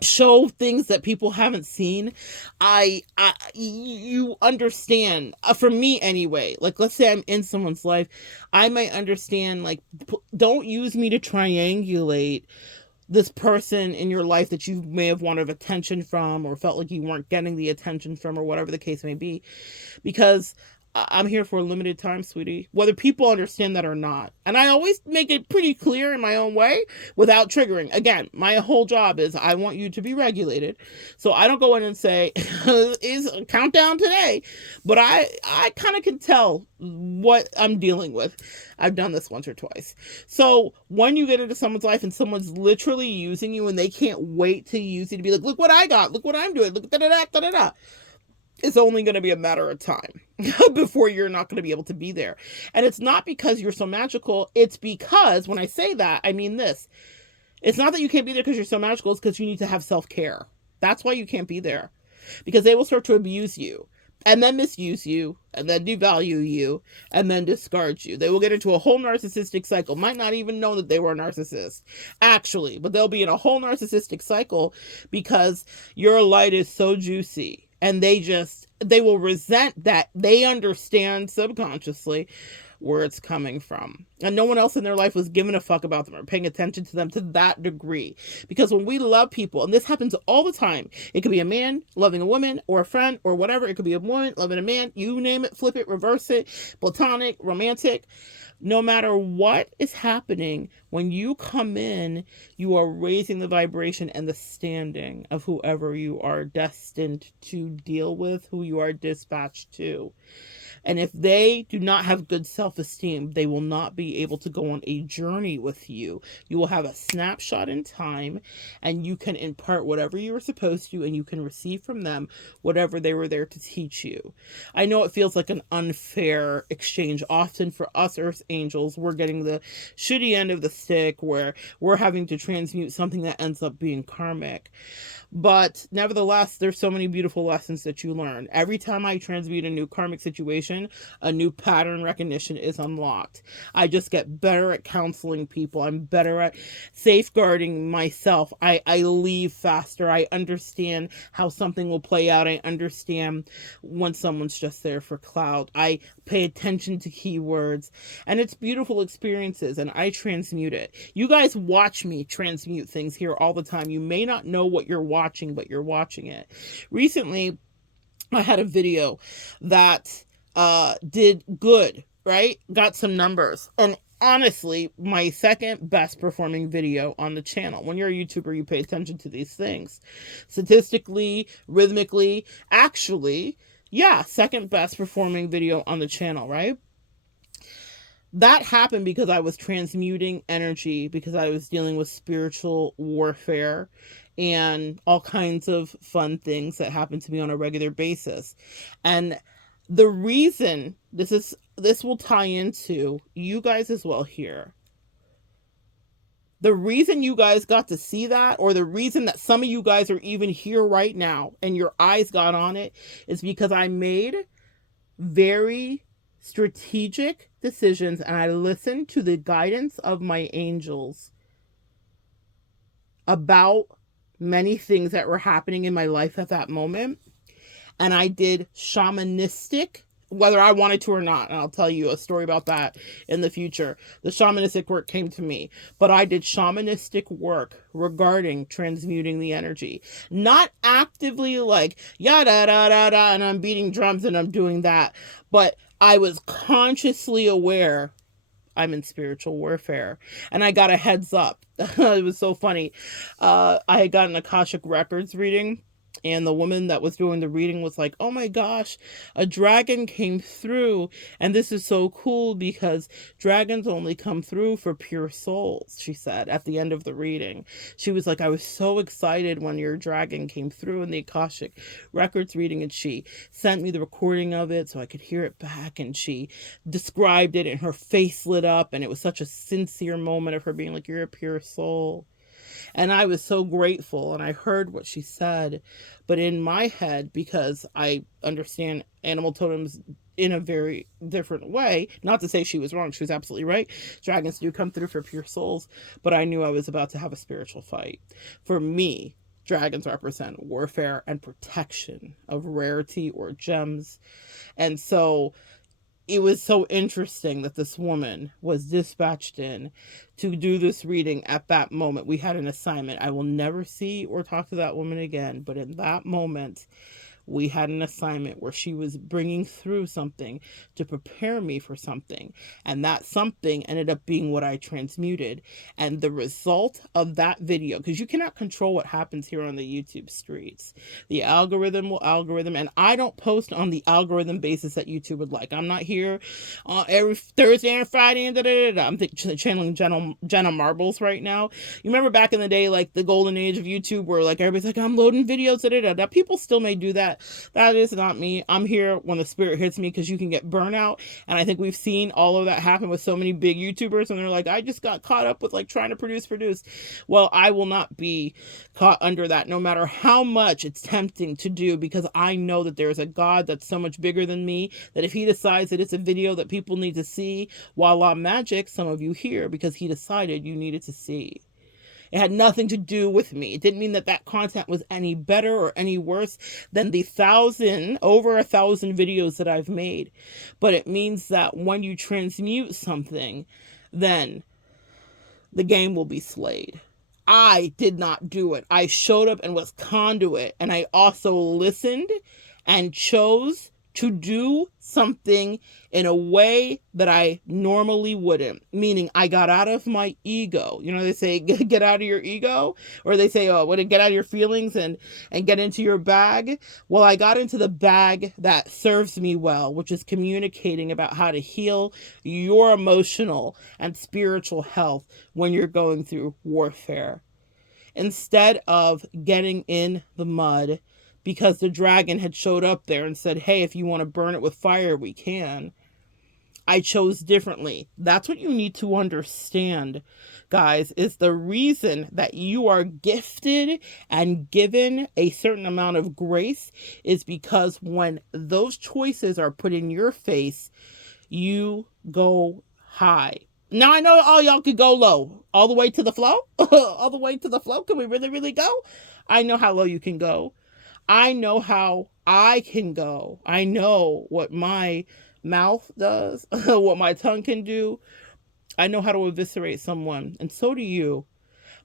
show things that people haven't seen. You understand, for me anyway, like let's say I'm in someone's life, I might understand, like, don't use me to triangulate this person in your life that you may have wanted attention from or felt like you weren't getting the attention from, or whatever the case may be, because I'm here for a limited time, sweetie, whether people understand that or not. And I always make it pretty clear in my own way without triggering. Again, my whole job is I want you to be regulated. So I don't go in and say, is a countdown today. But I kind of can tell what I'm dealing with. I've done this once or twice. So when you get into someone's life and someone's literally using you and they can't wait to use you to be like, look what I got, look what I'm doing, look da-da-da. It's only going to be a matter of time before you're not going to be able to be there. And it's not because you're so magical. It's because when I say that, I mean this. It's not that you can't be there because you're so magical. It's because you need to have self-care. That's why you can't be there. Because they will start to abuse you and then misuse you and then devalue you and then discard you. They will get into a whole narcissistic cycle. Might not even know that they were a narcissist, actually. But they'll be in a whole narcissistic cycle because your light is so juicy. And they will resent that. They understand subconsciously where it's coming from. And no one else in their life was giving a fuck about them or paying attention to them to that degree. Because when we love people, and this happens all the time, it could be a man loving a woman or a friend or whatever. It could be a woman loving a man. You name it, flip it, reverse it, platonic, romantic. No matter what is happening, when you come in, you are raising the vibration and the standing of whoever you are destined to deal with, who you are dispatched to. And if they do not have good self-esteem, they will not be able to go on a journey with you. You will have a snapshot in time, and you can impart whatever you were supposed to, and you can receive from them whatever they were there to teach you. I know it feels like an unfair exchange. Often for us Earth Angels, we're getting the shitty end of the stick where we're having to transmute something that ends up being karmic. But nevertheless, there's so many beautiful lessons that you learn. Every time I transmute a new karmic situation, information, a new pattern recognition is unlocked. I just get better at counseling people. I'm better at safeguarding myself. I leave faster. I understand how something will play out. I understand when someone's just there for clout. I pay attention to keywords, and it's beautiful experiences, and I transmute it. You guys watch me transmute things here all the time. You may not know what you're watching, but you're watching it. Recently, I had a video that did good, right? Got some numbers. And honestly, my second best performing video on the channel. When you're a YouTuber, you pay attention to these things. Statistically, rhythmically, actually, yeah, second best performing video on the channel, right? That happened because I was transmuting energy, because I was dealing with spiritual warfare and all kinds of fun things that happen to me on a regular basis. And the reason this will tie into you guys as well here. The reason you guys got to see that, or the reason that some of you guys are even here right now and your eyes got on it, is because I made very strategic decisions and I listened to the guidance of my angels about many things that were happening in my life at that moment. And I did shamanistic, whether I wanted to or not. And I'll tell you a story about that in the future. The shamanistic work came to me, but I did shamanistic work regarding transmuting the energy. Not actively like, yada, da, da, da, and I'm beating drums and I'm doing that. But I was consciously aware I'm in spiritual warfare. And I got a heads up. It was so funny. I had gotten Akashic Records reading, and the woman that was doing the reading was like, oh my gosh, a dragon came through. And this is so cool because dragons only come through for pure souls, she said at the end of the reading. She was like, I was so excited when your dragon came through in the Akashic Records reading, and she sent me the recording of it so I could hear it back. And she described it and her face lit up. And it was such a sincere moment of her being like, you're a pure soul. And I was so grateful, and I heard what she said. But in my head, because I understand animal totems in a very different way, not to say she was wrong, she was absolutely right. Dragons do come through for pure souls, but I knew I was about to have a spiritual fight. For me, dragons represent warfare and protection of rarity or gems. And so it was so interesting that this woman was dispatched in to do this reading at that moment. We had an assignment. I will never see or talk to that woman again, but in that moment, we had an assignment where she was bringing through something to prepare me for something. And that something ended up being what I transmuted. And the result of that video, because you cannot control what happens here on the YouTube streets. The algorithm will algorithm. And I don't post on the algorithm basis that YouTube would like. I'm not here every Thursday and Friday and da-da-da-da. I'm channeling Jenna Marbles right now. You remember back in the day, like the golden age of YouTube, where like everybody's like, I'm loading videos, da-da-da-da. People still may do that. That is not me. I'm here when the spirit hits me, because you can get burnout. And I think we've seen all of that happen with so many big YouTubers, and they're like, I just got caught up with like trying to produce. Well, I will not be caught under that, no matter how much it's tempting to do, because I know that there's a God that's so much bigger than me, that if he decides that it's a video that people need to see, voila magic, some of you here, because he decided you needed to see. It had nothing to do with me. It didn't mean that that content was any better or any worse than the over 1,000 videos that I've made. But it means that when you transmute something, then the game will be slayed. I did not do it. I showed up and was conduit. And I also listened and chose to do something in a way that I normally wouldn't. Meaning I got out of my ego. You know, they say get out of your ego, or they say, get out of your feelings and get into your bag. Well, I got into the bag that serves me well, which is communicating about how to heal your emotional and spiritual health when you're going through warfare. Instead of getting in the mud because the dragon had showed up there and said, hey, if you want to burn it with fire, we can. I chose differently. That's what you need to understand, guys, is the reason that you are gifted and given a certain amount of grace is because when those choices are put in your face, you go high. Now I know all y'all could go low, all the way to the flow, all the way to the flow. Can we really, really go? I know how low you can go. I know how I can go. I know what my mouth does, what my tongue can do. I know how to eviscerate someone, and so do you.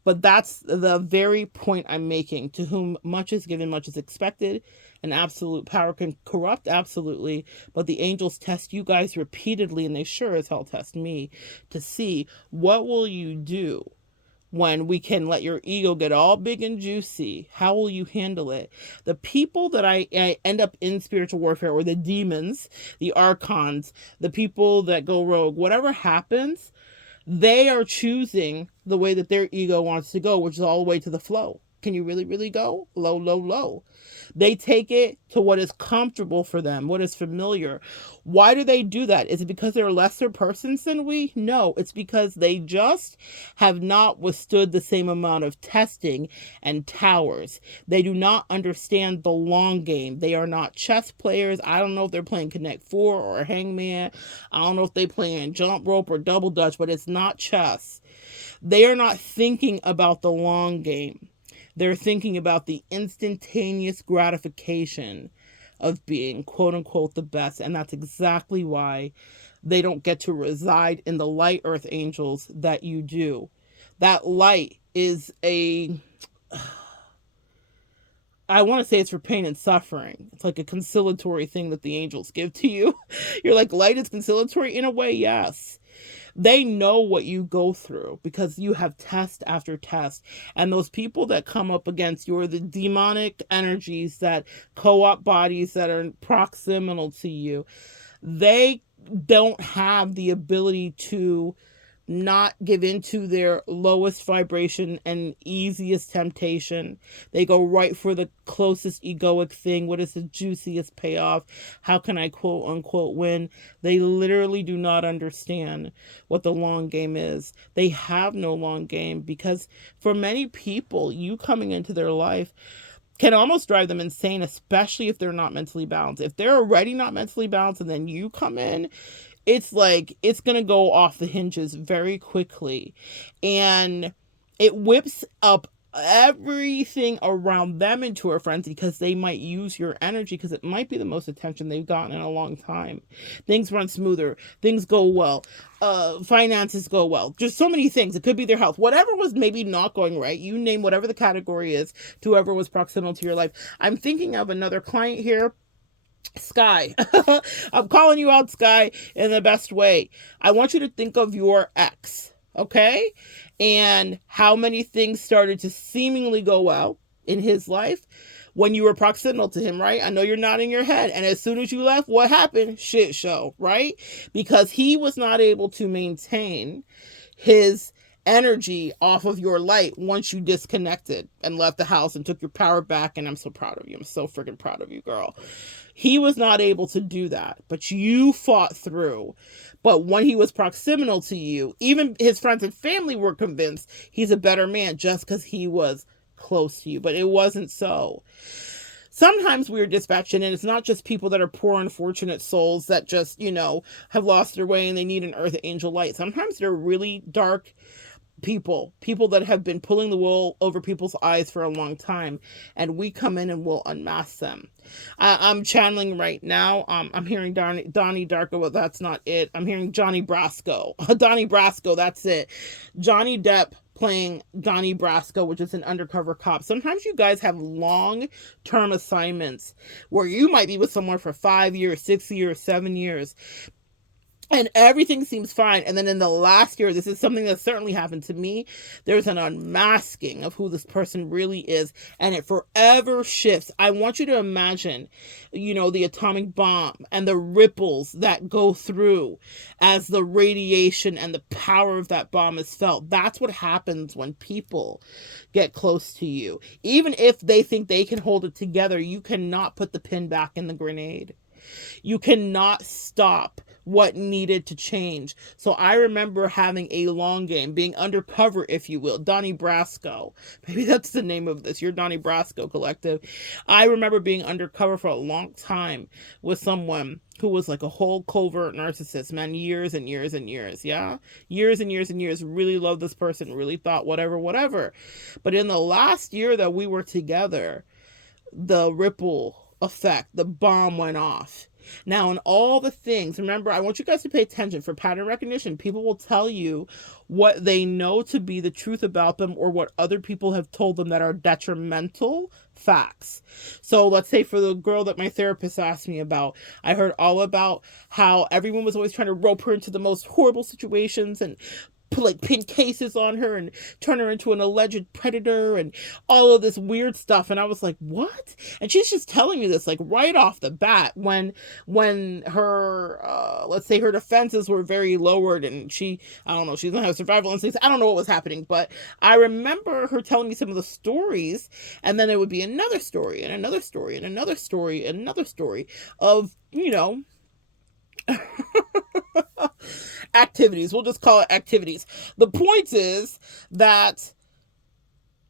But that's the very point I'm making. To whom much is given, much is expected. And absolute power can corrupt, absolutely. But the angels test you guys repeatedly, and they sure as hell test me to see what will you do when we can let your ego get all big and juicy. How will you handle it? The people that I end up in spiritual warfare, or the demons, the archons, the people that go rogue, whatever happens, they are choosing the way that their ego wants to go, which is all the way to the flow. Can you really, really go? Low, low, low. They take it to what is comfortable for them, what is familiar. Why do they do that? Is it because they're lesser persons than we? No, it's because they just have not withstood the same amount of testing and towers. They do not understand the long game. They are not chess players. I don't know if they're playing Connect 4 or Hangman. I don't know if they're playing jump rope or double dutch, but it's not chess. They are not thinking about the long game. They're thinking about the instantaneous gratification of being, quote unquote, the best. And that's exactly why they don't get to reside in the light earth angels that you do. That light is I want to say it's for pain and suffering. It's like a conciliatory thing that the angels give to you. You're like, light is conciliatory? In a way, yes. They know what you go through because you have test after test. And those people that come up against you are the demonic energies that co-op bodies that are proximal to you. They don't have the ability to not give into their lowest vibration and easiest temptation. They go right for the closest egoic thing. What is the juiciest payoff? How can I quote unquote win? They literally do not understand what the long game is. They have no long game because for many people, you coming into their life can almost drive them insane, especially if they're not mentally balanced. If they're already not mentally balanced and then you come in, it's like it's going to go off the hinges very quickly. And it whips up everything around them into a frenzy because they might use your energy because it might be the most attention they've gotten in a long time. Things run smoother. Things go well. Finances go well. Just so many things. It could be their health. Whatever was maybe not going right, you name whatever the category is to whoever was proximal to your life. I'm thinking of another client here. Sky. I'm calling you out, Sky, in the best way. I want you to think of your ex, okay? And how many things started to seemingly go well in his life when you were proximal to him, right? I know you're nodding your head. And as soon as you left, what happened? Shit show, right? Because he was not able to maintain his energy off of your light once you disconnected and left the house and took your power back. And I'm so proud of you. I'm so freaking proud of you, girl. He was not able to do that, but you fought through. But when he was proximal to you, even his friends and family were convinced he's a better man just because he was close to you, but it wasn't so. Sometimes we're dispatched in, and it's not just people that are poor, unfortunate souls that just, have lost their way and they need an earth angel light. Sometimes they're really dark people that have been pulling the wool over people's eyes for a long time, and we come in and we'll unmask them. I'm channeling right now. I'm hearing Donnie Darko, but that's not it. I'm hearing Johnny Brasco. Donnie Brasco, that's it. Johnny Depp playing Donnie Brasco, which is an undercover cop. Sometimes you guys have long-term assignments where you might be with someone for 5 years, 6 years, 7 years. And everything seems fine. And then in the last year, this is something that certainly happened to me. There's an unmasking of who this person really is. And it forever shifts. I want you to imagine, the atomic bomb and the ripples that go through as the radiation and the power of that bomb is felt. That's what happens when people get close to you. Even if they think they can hold it together, you cannot put the pin back in the grenade. You cannot stop what needed to change. So I remember having a long game, being undercover, if you will. Donnie Brasco. Maybe that's the name of this. Your Donnie Brasco collective. I remember being undercover for a long time with someone who was like a whole covert narcissist, man, years and years and years. Yeah. Years and years and years. Really loved this person. Really thought whatever. But in the last year that we were together, the ripple effect, the bomb went off. Now, in all the things, remember, I want you guys to pay attention for pattern recognition. People will tell you what they know to be the truth about them or what other people have told them that are detrimental facts. So let's say for the girl that my therapist asked me about, I heard all about how everyone was always trying to rope her into the most horrible situations and like pin cases on her and turn her into an alleged predator and all of this weird stuff. And I was like, what? And she's just telling me this like right off the bat when her let's say her defenses were very lowered and she, I don't know, she doesn't have survival instincts. I don't know what was happening, but I remember her telling me some of the stories, and then it would be another story and another story and another story and another story of, you know, activities. We'll just call it activities. The point is that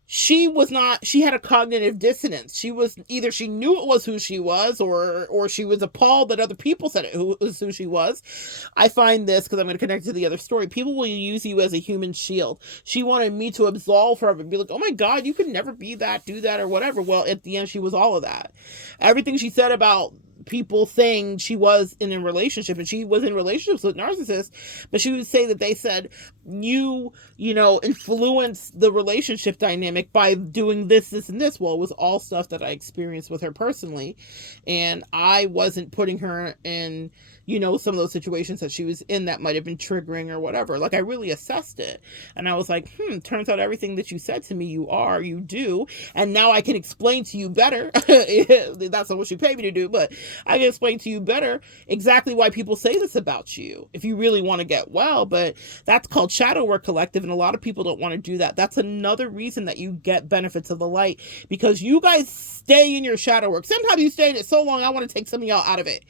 she had a cognitive dissonance. She was either she knew it was who she was or she was appalled that other people said it was who she was. I find this, because I'm going to connect to the other story, people will use you as a human shield. She wanted me to absolve her and be like, oh my God, you could never be that, do that, or whatever. Well, at the end, she was all of that. Everything she said about people saying she was in a relationship, and she was in relationships with narcissists, but she would say that they said, you know, influence the relationship dynamic by doing this, and this. Well, it was all stuff that I experienced with her personally, and I wasn't putting her in, you know, some of those situations that she was in that might have been triggering or whatever. Like, I really assessed it, and I was like, turns out everything that you said to me, you do, and now I can explain to you better. That's not what she paid me to do, but I can explain to you better exactly why people say this about you if you really want to get well. But that's called shadow work collective, and a lot of people don't want to do that. That's another reason that you get benefits of the light, because you guys stay in your shadow work. Sometimes you stay in it so long, I want to take some of y'all out of it.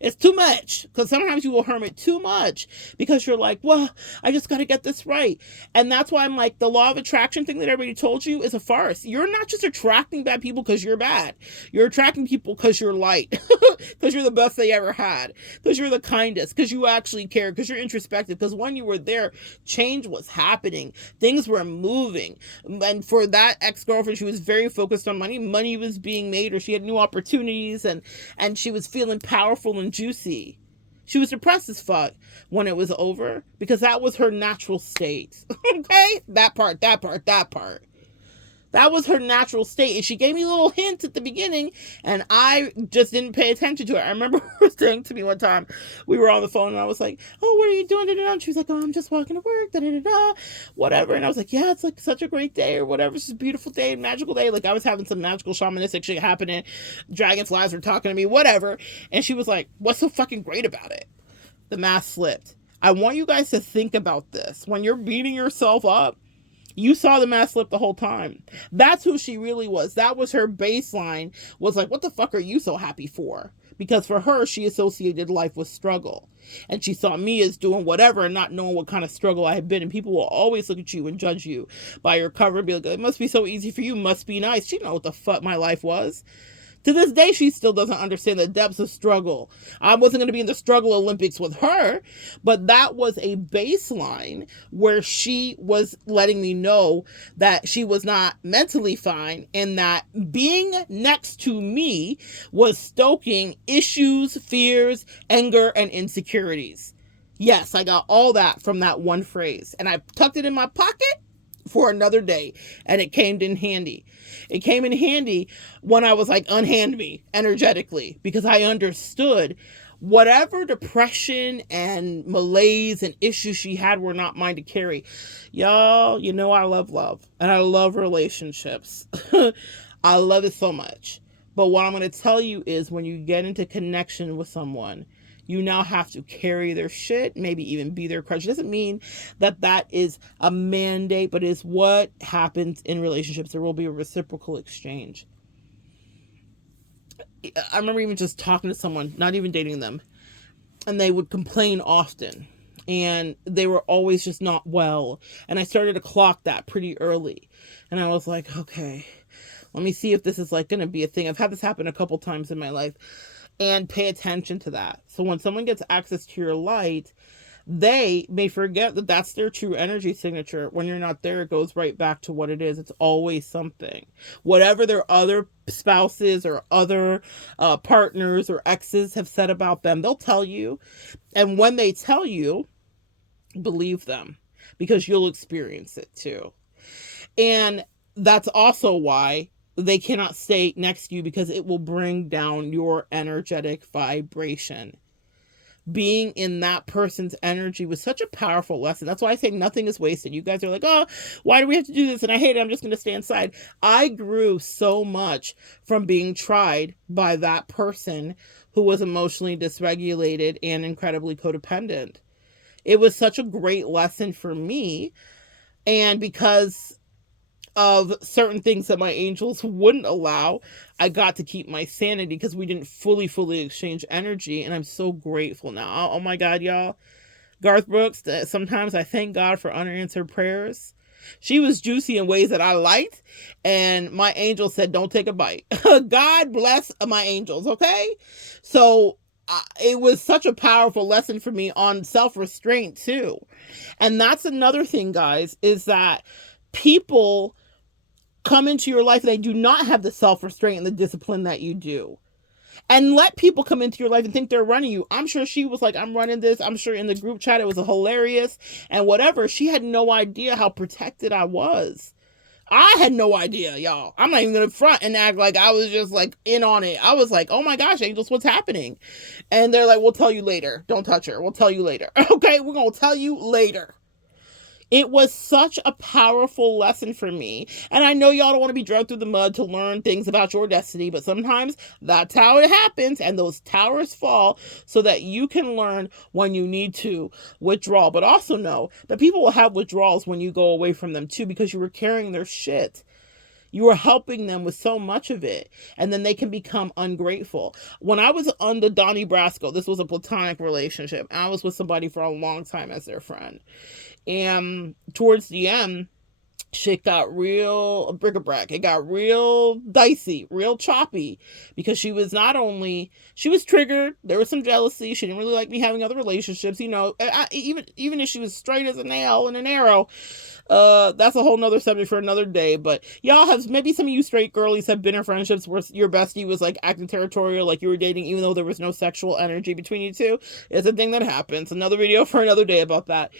It's too much, because sometimes you will hermit too much because you're like, well, I just got to get this right. And that's why I'm like, the law of attraction thing that everybody told you is a farce. You're not just attracting bad people because you're bad. You're attracting people because you're light, because you're the best they ever had, because you're the kindest, because you actually care, because you're introspective, because when you were there, change was happening. Things were moving. And for that ex-girlfriend, she was very focused on money. Money was being made, or she had new opportunities, and she was feeling powerful and juicy. She was depressed as fuck when it was over, because that was her natural state. Okay? That part. That was her natural state. And she gave me little hints at the beginning, and I just didn't pay attention to it. I remember her saying to me one time, we were on the phone, and I was like, oh, what are you doing? And she was like, oh, I'm just walking to work, whatever. And I was like, yeah, it's like such a great day, or whatever. It's a beautiful day, magical day. Like, I was having some magical shamanistic shit happening. Dragonflies were talking to me, whatever. And she was like, what's so fucking great about it? The mask slipped. I want you guys to think about this. When you're beating yourself up, you saw the mask slip the whole time. That's who she really was. That was her baseline, was like, what the fuck are you so happy for? Because for her, she associated life with struggle. And she saw me as doing whatever and not knowing what kind of struggle I had been. And people will always look at you and judge you by your cover and be like, it must be so easy for you. Must be nice. She didn't know what the fuck my life was. To this day, she still doesn't understand the depths of struggle. I wasn't going to be in the struggle Olympics with her, but that was a baseline where she was letting me know that she was not mentally fine, and that being next to me was stoking issues, fears, anger, and insecurities. Yes, I got all that from that one phrase, and I tucked it in my pocket for another day, and it came in handy. It came in handy when I was like, unhand me energetically, because I understood whatever depression and malaise and issues she had were not mine to carry. Y'all, you know, I love love, and I love relationships. I love it so much. But what I'm going to tell you is, when you get into connection with someone, you now have to carry their shit, maybe even be their crutch. It doesn't mean that that is a mandate, but it's what happens in relationships. There will be a reciprocal exchange. I remember even just talking to someone, not even dating them, and they would complain often. And they were always just not well. And I started to clock that pretty early. And I was like, okay, let me see if this is like going to be a thing. I've had this happen a couple times in my life. And pay attention to that. So when someone gets access to your light, they may forget that that's their true energy signature. When you're not there, it goes right back to what it is. It's always something. Whatever their other spouses or other partners or exes have said about them, they'll tell you. And when they tell you, believe them, because you'll experience it too. And that's also why they cannot stay next to you, because it will bring down your energetic vibration. Being in that person's energy was such a powerful lesson. That's why I say nothing is wasted. You guys are like, oh, why do we have to do this? And I hate it. I'm just going to stay inside. I grew so much from being tried by that person who was emotionally dysregulated and incredibly codependent. It was such a great lesson for me. And because of certain things that my angels wouldn't allow, I got to keep my sanity because we didn't fully exchange energy. And I'm so grateful now. Oh my God, y'all. Garth Brooks, sometimes I thank God for unanswered prayers. She was juicy in ways that I liked. And my angel said, don't take a bite. God bless my angels, okay? So it was such a powerful lesson for me on self-restraint too. And that's another thing, guys, is that people come into your life, they do not have the self-restraint and the discipline that you do. And let people come into your life and think they're running you. I'm sure she was like, I'm running this. I'm sure in the group chat it was hilarious and whatever. She had no idea how protected I was. I had no idea, y'all. I'm not even going to front and act like I was just like in on it. I was like, oh my gosh, angels, what's happening? And they're like, we'll tell you later. Don't touch her. We'll tell you later. Okay, we're going to tell you later. It was such a powerful lesson for me. And I know y'all don't want to be dragged through the mud to learn things about your destiny, but sometimes that's how it happens, and those towers fall so that you can learn when you need to withdraw. But also know that people will have withdrawals when you go away from them too, because you were carrying their shit. You were helping them with so much of it, and then they can become ungrateful. When I was under Donnie Brasco, this was a platonic relationship. I was with somebody for a long time as their friend. And towards the end, shit got real bric-a-brac. It got real dicey, real choppy, because she was triggered. There was some jealousy. She didn't really like me having other relationships. You know, even if she was straight as a nail in an arrow, that's a whole nother subject for another day. But y'all have, maybe some of you straight girlies have been in friendships where your bestie was like acting territorial, like you were dating even though there was no sexual energy between you two. It's a thing that happens. Another video for another day about that.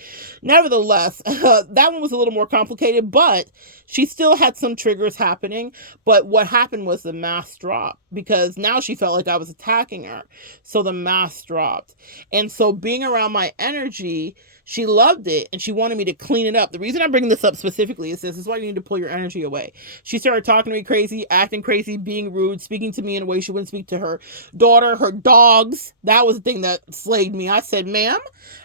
Nevertheless, that one was a little more complicated, but she still had some triggers happening. But what happened was the mask dropped, because now she felt like I was attacking her. So the mask dropped. And so being around my energy, she loved it, and she wanted me to clean it up. The reason I'm bringing this up specifically is this is why you need to pull your energy away. She started talking to me crazy, acting crazy, being rude, speaking to me in a way she wouldn't speak to her daughter, her dogs. That was the thing that slayed me. I said, ma'am,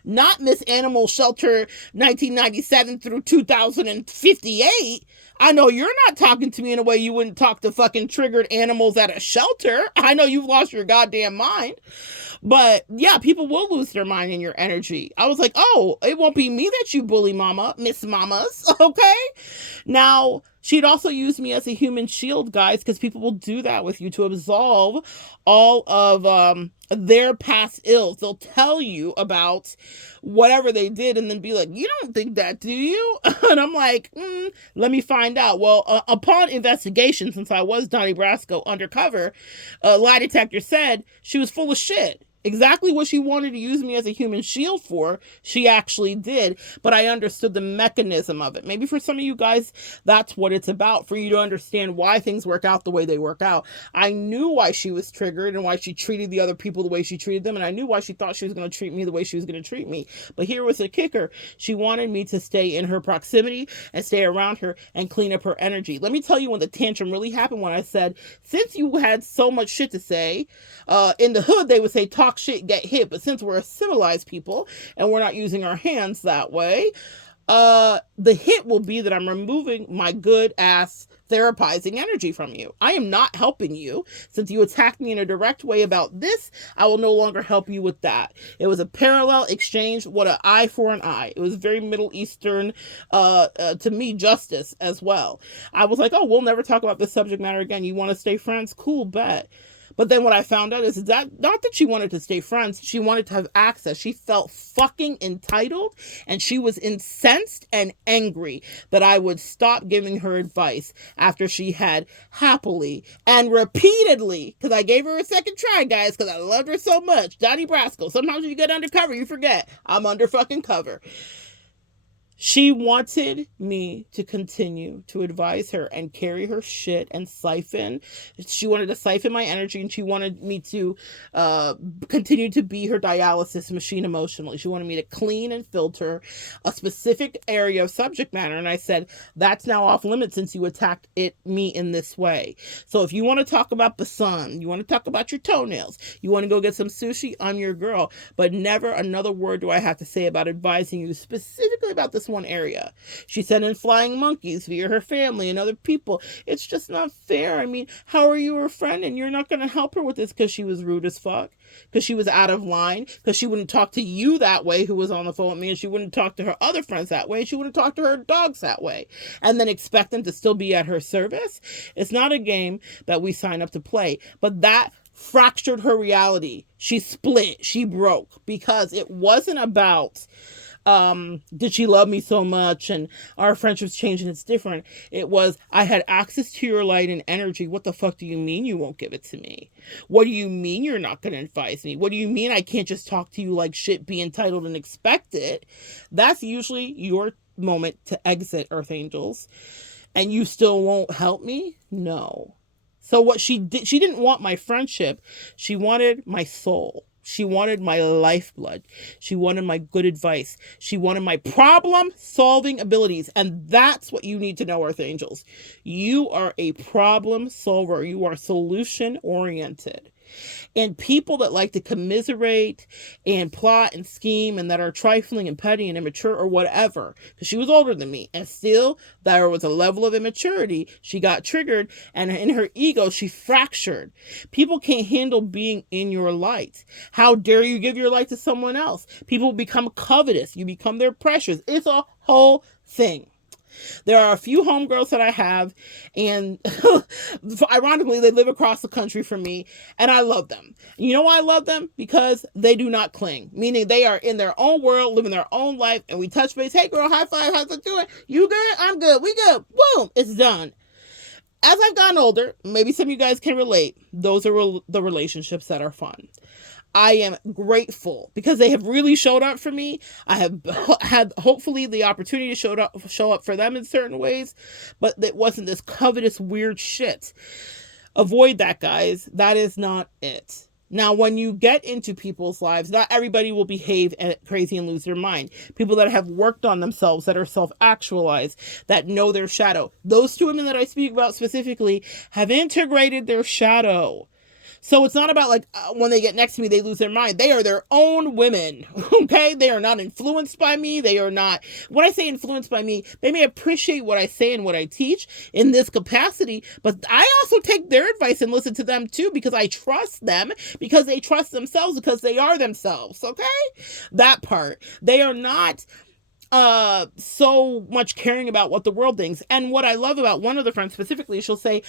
not Miss Animal Shelter 1997 through 2058. I know you're not talking to me in a way you wouldn't talk to fucking triggered animals at a shelter. I know you've lost your goddamn mind. But yeah, people will lose their mind in your energy. I was like, oh, it won't be me that you bully, mama, Miss Mamas, okay? Now, she'd also use me as a human shield, guys, because people will do that with you to absolve all of their past ills. They'll tell you about whatever they did and then be like, you don't think that, do you? And I'm like, let me find out. Well, upon investigation, since I was Donnie Brasco undercover, lie detector said she was full of shit. Exactly what she wanted to use me as a human shield for, she actually did. But I understood the mechanism of it. Maybe for some of you guys, that's what it's about, for you to understand why things work out the way they work out. I knew why she was triggered and why she treated the other people the way she treated them. And I knew why she thought she was going to treat me the way she was going to treat me. But here was the kicker. She wanted me to stay in her proximity and stay around her and clean up her energy. Let me tell you when the tantrum really happened, when I said, since you had so much shit to say, in the hood, they would say, talk shit, get hit. But since we're a civilized people and we're not using our hands that way, the hit will be that I'm removing my good ass therapizing energy from you. I am not helping you. Since you attacked me in a direct way about this, I will no longer help you with that. It was a parallel exchange. What an eye for an eye. It was very Middle Eastern, to me, justice as well. I was like, oh, we'll never talk about this subject matter again. You want to stay friends? Cool, bet. But then what I found out is that not that she wanted to stay friends, she wanted to have access. She felt fucking entitled, and she was incensed and angry that I would stop giving her advice after she had happily and repeatedly, because I gave her a second try, guys, because I loved her so much. Donnie Brasco. Sometimes when you get undercover, you forget I'm under fucking cover. She wanted me to continue to advise her and carry her shit and siphon. She wanted to siphon my energy, and she wanted me to continue to be her dialysis machine emotionally. She wanted me to clean and filter a specific area of subject matter. And I said, that's now off limits since you attacked me in this way. So if you want to talk about the sun, you want to talk about your toenails, you want to go get some sushi, I'm your girl. But never another word do I have to say about advising you specifically about this one area. She sent in flying monkeys via her family and other people. It's just not fair. I mean, how are you her friend and you're not going to help her with this because she was rude as fuck? Because she was out of line? Because she wouldn't talk to you that way, who was on the phone with me, and she wouldn't talk to her other friends that way, and she wouldn't talk to her dogs that way, and then expect them to still be at her service? It's not a game that we sign up to play, but that fractured her reality. She split. She broke, because it wasn't about did she love me so much and our friendship's changing, it's different. It was, I had access to your light and energy. What the fuck do you mean you won't give it to me? What do you mean you're not going to advise me? What do you mean I can't just talk to you like shit, be entitled and expect it? That's usually your moment to exit, Earth Angels. And you still won't help me? No. So what she did, she didn't want my friendship. She wanted my soul. She wanted my lifeblood. She wanted my good advice. She wanted my problem-solving abilities. And that's what you need to know, Earth Angels. You are a problem solver. You are solution-oriented. And people that like to commiserate and plot and scheme and that are trifling and petty and immature or whatever, because she was older than me, and still there was a level of immaturity. She got triggered, and in her ego, she fractured. People can't handle being in your light. How dare you give your light to someone else? People become covetous. You become their precious. It's a whole thing. There are a few homegirls that I have, and ironically, they live across the country from me, and I love them. You know why I love them? Because they do not cling, meaning they are in their own world, living their own life, and we touch base. Hey, girl, high five. How's it doing? You good? I'm good. We good. Boom. It's done. As I've gotten older, maybe some of you guys can relate. Those are the relationships that are fun. I am grateful because they have really showed up for me. I have had hopefully the opportunity to show up for them in certain ways, but it wasn't this covetous weird shit. Avoid that, guys. That is not it. Now, when you get into people's lives, not everybody will behave crazy and lose their mind. People that have worked on themselves, that are self-actualized, that know their shadow. Those two women that I speak about specifically have integrated their shadow. So it's not about like when they get next to me, they lose their mind. They are their own women, okay? They are not influenced by me. They are not, when I say influenced by me, they may appreciate what I say and what I teach in this capacity, but I also take their advice and listen to them too, because I trust them, because they trust themselves, because they are themselves, okay? That part. They are not so much caring about what the world thinks. And what I love about one of the friends specifically, she'll say,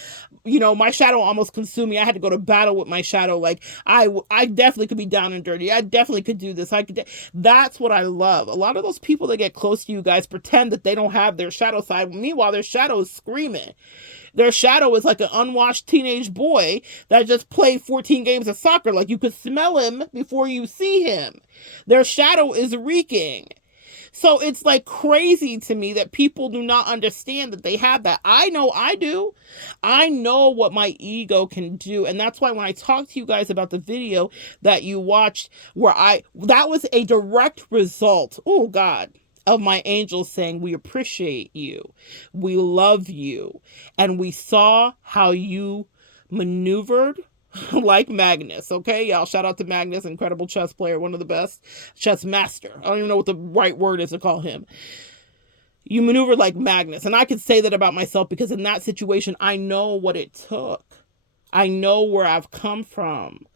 you know, my shadow almost consumed me. I had to go to battle with my shadow. Like I definitely could be down and dirty. I definitely could do this. That's what I love. A lot of those people that get close to you guys pretend that they don't have their shadow side. Meanwhile, their shadow is screaming. Their shadow is like an unwashed teenage boy that just played 14 games of soccer. Like you could smell him before you see him. Their shadow is reeking. So it's like crazy to me that people do not understand that they have that. I know I do. I know what my ego can do. And that's why when I talk to you guys about the video that you watched where that was a direct result, oh God, of my angels saying, we appreciate you. We love you. And we saw how you maneuvered like Magnus, okay? Y'all, shout out to Magnus, incredible chess player, one of the best chess master. I don't even know what the right word is to call him. You maneuver like magnets. And I could say that about myself because in that situation, I know what it took. I know where I've come from.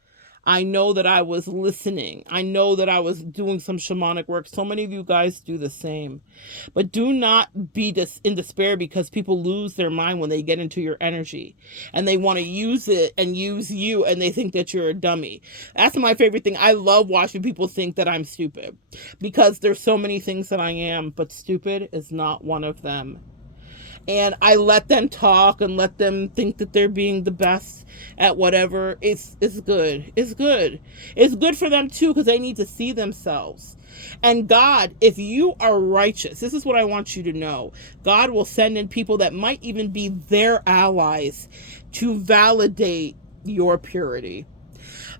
I know that I was listening. I know that I was doing some shamanic work. So many of you guys do the same. But do not be in despair because people lose their mind when they get into your energy and they want to use it and use you and they think that you're a dummy. That's my favorite thing. I love watching people think that I'm stupid because there's so many things that I am, but stupid is not one of them. And I let them talk and let them think that they're being the best at whatever. It's good. It's good. It's good for them too because they need to see themselves. And God, if you are righteous, this is what I want you to know. God will send in people that might even be their allies to validate your purity.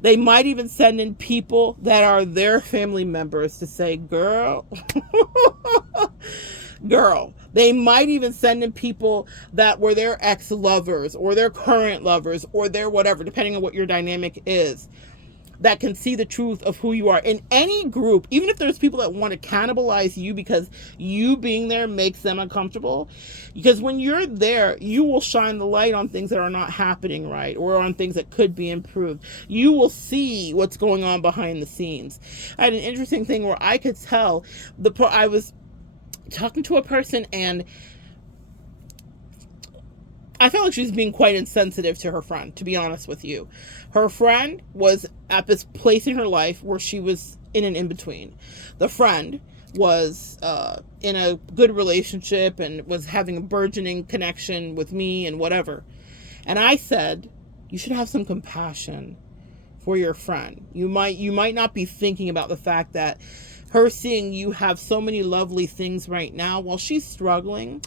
They might even send in people that are their family members to say, girl, girl. They might even send in people that were their ex-lovers or their current lovers or their whatever, depending on what your dynamic is, that can see the truth of who you are. In any group, even if there's people that want to cannibalize you because you being there makes them uncomfortable, because when you're there, you will shine the light on things that are not happening right or on things that could be improved. You will see what's going on behind the scenes. I had an interesting thing where I could tell I was talking to a person and I felt like she was being quite insensitive to her friend, to be honest with you. Her friend was at this place in her life where she was in an in-between. The friend was in a good relationship and was having a burgeoning connection with me and whatever. And I said, you should have some compassion for your friend. You might not be thinking about the fact that her seeing you have so many lovely things right now while she's struggling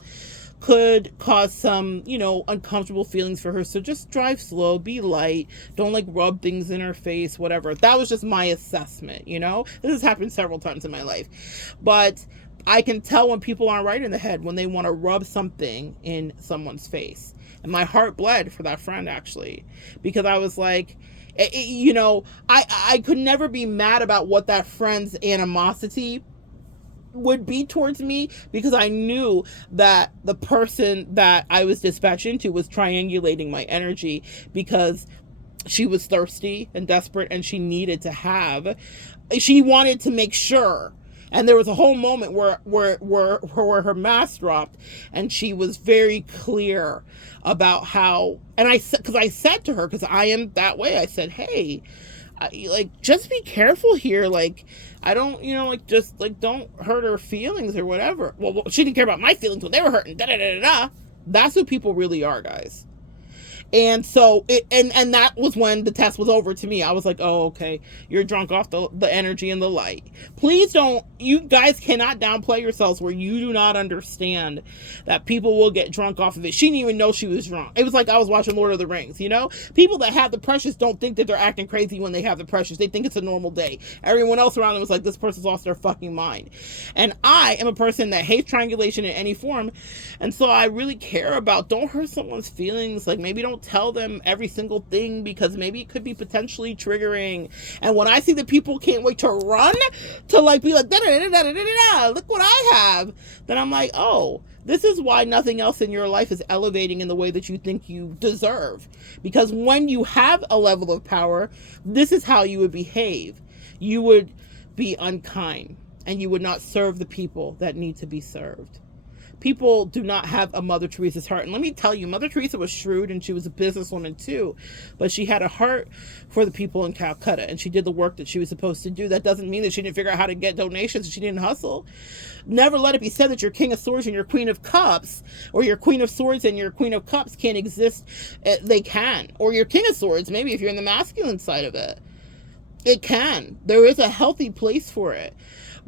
could cause some, uncomfortable feelings for her. So just drive slow, be light, don't rub things in her face, whatever. That was just my assessment, This has happened several times in my life. But I can tell when people aren't right in the head, when they want to rub something in someone's face. And my heart bled for that friend, actually, because I was like, I could never be mad about what that friend's animosity would be towards me, because I knew that the person that I was dispatched into was triangulating my energy because she was thirsty and desperate and she wanted to make sure. And there was a whole moment where her mask dropped and she was very clear about how, and I said to her, because I am that way, I said, hey, just be careful here. I don't, don't hurt her feelings or whatever. Well, she didn't care about my feelings when they were hurting. That's who people really are, guys. And so and that was when the test was over to me. I was like, oh, okay, you're drunk off the energy and the light. Please don't, you guys cannot downplay yourselves where you do not understand that people will get drunk off of it. She didn't even know she was drunk. It was like I was watching Lord of the Rings, People that have the precious don't think that they're acting crazy when they have the precious. They think it's a normal day. Everyone else around them was like, this person's lost their fucking mind. And I am a person that hates triangulation in any form. And so I really care about, don't hurt someone's feelings. Maybe don't tell them every single thing because maybe it could be potentially triggering. And when I see that people can't wait to run to be like, look what I have, then I'm like, oh, this is why nothing else in your life is elevating in the way that you think you deserve. Because when you have a level of power, this is how you would behave. You would be unkind and you would not serve the people that need to be served. People do not have a Mother Teresa's heart. And let me tell you, Mother Teresa was shrewd and she was a businesswoman too. But she had a heart for the people in Calcutta and she did the work that she was supposed to do. That doesn't mean that she didn't figure out how to get donations and she didn't hustle. Never let it be said that your King of Swords and your Queen of Cups, or your Queen of Swords and your Queen of Cups can't exist. They can. Or your King of Swords, maybe if you're in the masculine side of it. It can. There is a healthy place for it.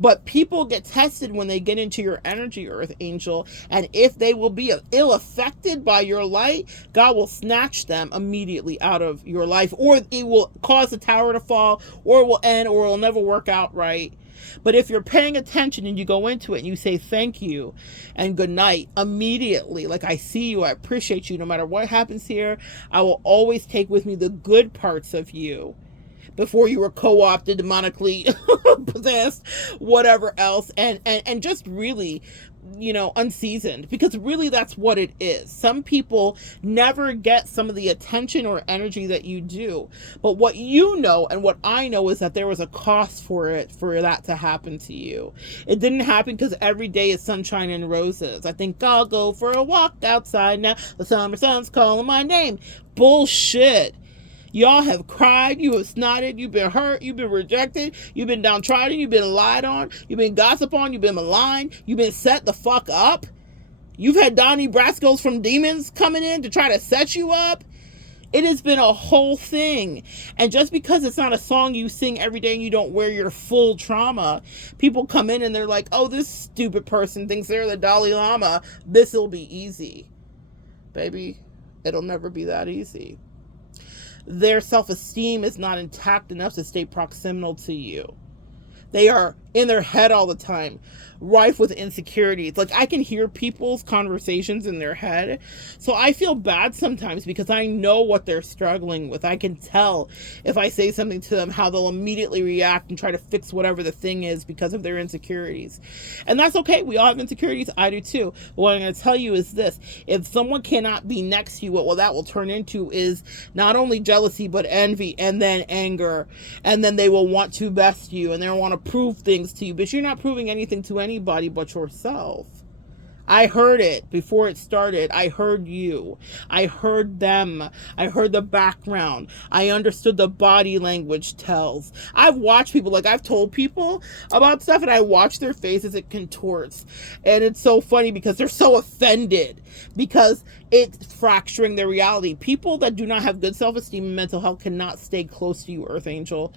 But people get tested when they get into your energy, Earth Angel. And if they will be ill affected by your light, God will snatch them immediately out of your life. Or it will cause the tower to fall, or it will end, or it will never work out right. But if you're paying attention and you go into it and you say thank you and good night immediately, I see you, I appreciate you, no matter what happens here, I will always take with me the good parts of you. Before you were co-opted, demonically possessed, whatever else, and just really unseasoned, because really that's what it is. Some people never get some of the attention or energy that you do. But what you know and what I know is that there was a cost for that to happen to you. It didn't happen because every day is sunshine and roses. I think I'll go for a walk outside now. The summer sun's calling my name. Bullshit. Y'all have cried, you have snotted, you've been hurt, you've been rejected, you've been downtrodden, you've been lied on, you've been gossiped on, you've been maligned, you've been set the fuck up. You've had Donnie Brascos from demons coming in to try to set you up. It has been a whole thing. And just because it's not a song you sing every day and you don't wear your full trauma, people come in and they're like, oh, this stupid person thinks they're the Dalai Lama. This'll be easy. Baby, it'll never be that easy. Their self-esteem is not intact enough to stay proximal to you. They are in their head all the time, rife with insecurities. Like, I can hear people's conversations in their head. So I feel bad sometimes because I know what they're struggling with. I can tell if I say something to them, how they'll immediately react and try to fix whatever the thing is because of their insecurities. And that's okay. We all have insecurities. I do too. But what I'm going to tell you is this. If someone cannot be next to you, what that will turn into is not only jealousy, but envy, and then anger. And then they will want to best you and they'll want to prove things to you, but you're not proving anything to anybody but yourself. I heard it before it started. I heard you. I heard them. I heard the background. I understood the body language tells. I've watched people, like I've told people about stuff and I watch their faces, it contorts. And it's so funny because they're so offended because it's fracturing their reality. People that do not have good self-esteem and mental health cannot stay close to you, Earth Angel.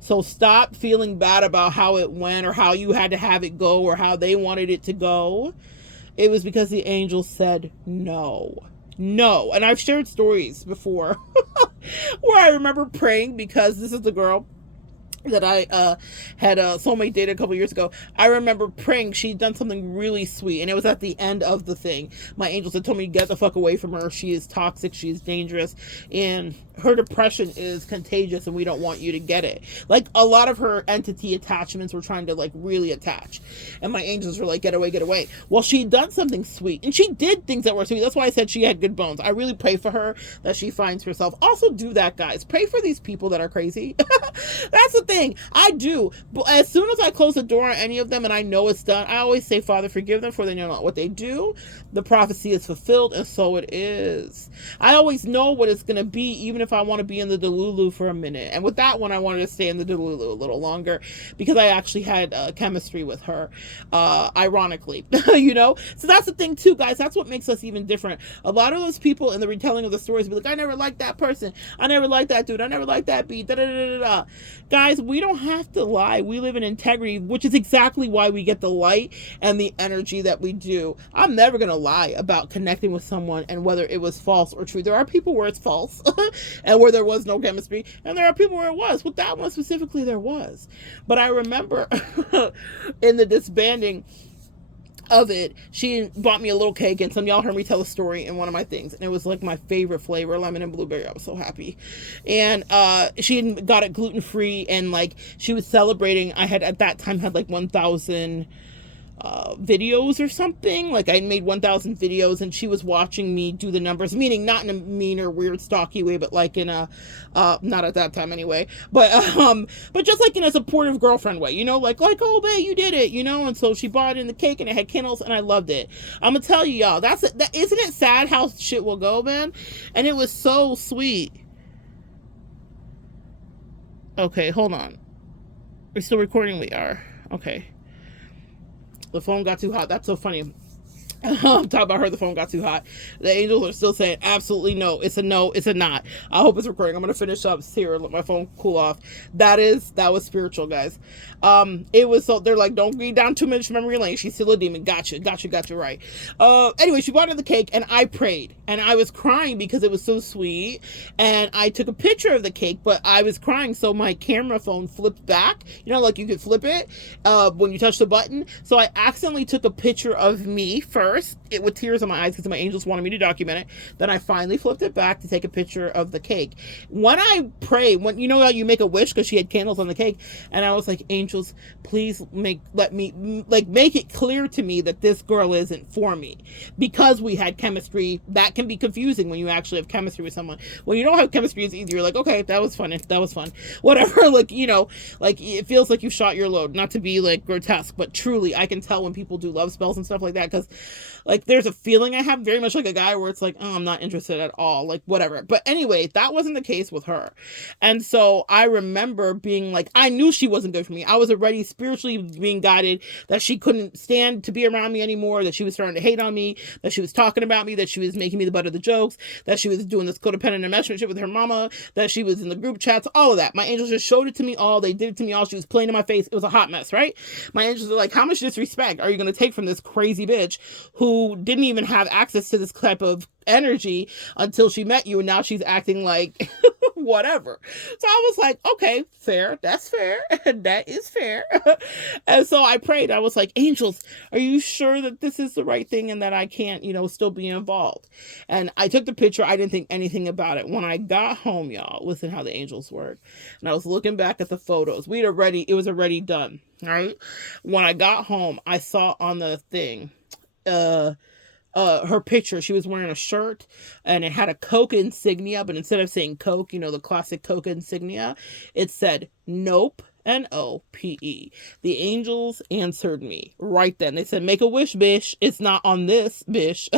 So stop feeling bad about how it went or how you had to have it go or how they wanted it to go. It was because the angels said no. No. And I've shared stories before where I remember praying because this is the girl that I had a soulmate date a couple years ago. I remember praying. She'd done something really sweet, and it was at the end of the thing. My angels had told me to get the fuck away from her. She is toxic. She is dangerous, and her depression is contagious, and we don't want you to get it. Like, a lot of her entity attachments were trying to, like, really attach, and my angels were like, get away, get away. Well, she'd done something sweet, and she did things that were sweet. That's why I said she had good bones. I really pray for her that she finds herself. Also do that, guys. Pray for these people that are crazy. That's the thing. I do. But as soon as I close the door on any of them and I know it's done, I always say, Father, forgive them, for they know not what they do. The prophecy is fulfilled, and so it is. I always know what it's going to be, even if I want to be in the Delulu for a minute. And with that one, I wanted to stay in the Delulu a little longer because I actually had chemistry with her, ironically, you know? So that's the thing too, guys. That's what makes us even different. A lot of those people in the retelling of the stories be like, I never liked that person. I never liked that dude. I never liked that beat. Da, da, da, da, da. Guys, we don't have to lie. We live in integrity, which is exactly why we get the light and the energy that we do. I'm never going to lie about connecting with someone and whether it was false or true. There are people where it's false and where there was no chemistry, and there are people where it was. With that one specifically, there was. But I remember in the disbanding of it, she bought me a little cake, and some of y'all heard me tell a story in one of my things, and it was like my favorite flavor, lemon and blueberry. I was so happy. And she got it gluten-free, and like she was celebrating. I had at that time had like 1,000 videos or something. Like I made 1,000 videos, and she was watching me do the numbers, meaning not in a mean or weird stalky way, but like in a not at that time anyway, but just like in a supportive girlfriend way, you know, like oh babe, you did it, you know. And so she bought in the cake, and it had candles, and I loved it. I'm gonna tell you, y'all, that isn't it sad how shit will go, man? And it was so sweet. Okay, hold on, we're still recording. We are. Okay. The phone got too hot. That's so funny. I'm talking about her. The phone got too hot. The angels are still saying absolutely no. It's a no. It's a not. I hope it's recording. I'm going to finish up here and let my phone cool off. That was spiritual, guys. It was so, they're like, don't read down too much memory lane. She's still a demon. Gotcha right. Anyway, she brought in the cake, and I prayed, and I was crying because it was so sweet. And I took a picture of the cake, but I was crying, so my camera phone flipped back. Like you could flip it when you touch the button. So I accidentally took a picture of me first, first with tears in my eyes because my angels wanted me to document it. Then I finally flipped it back to take a picture of the cake. When I pray, when you know how you make a wish, because she had candles on the cake, and I was like, angels, please make it clear to me that this girl isn't for me, because we had chemistry. That can be confusing when you actually have chemistry with someone. When you don't have chemistry, it's easy. You're like, okay, that was fun, whatever. Like, you know, like it feels like you shot your load. Not to be like grotesque, but truly, I can tell when people do love spells and stuff like that, because like there's a feeling I have very much like a guy where it's like, oh, I'm not interested at all, like whatever. But anyway, that wasn't the case with her. And so I remember being like, I knew she wasn't good for me. I was already spiritually being guided that she couldn't stand to be around me anymore, that she was starting to hate on me, that she was talking about me, that she was making me the butt of the jokes, that she was doing this codependent enmeshment with her mama, that she was in the group chats, all of that. My angels just showed it to me all. They did it to me all. She was playing in my face. It was a hot mess, right? My angels are like, how much disrespect are you going to take from this crazy bitch who didn't even have access to this type of energy until she met you, and now she's acting like whatever. So I was like, okay, fair, that's fair, that is fair. And so I prayed. I was like, angels, are you sure that this is the right thing and that I can't, you know, still be involved? And I took the picture. I didn't think anything about it. When I got home, y'all, listen how the angels work. And I was looking back at the photos. It was already done, right? When I got home, I saw on the thing, her picture. She was wearing a shirt and it had a Coke insignia, but instead of saying Coke, you know, the classic Coke insignia, it said Nope, N-O-P-E. The angels answered me right then. They said, make a wish, bish. It's not on this, bish.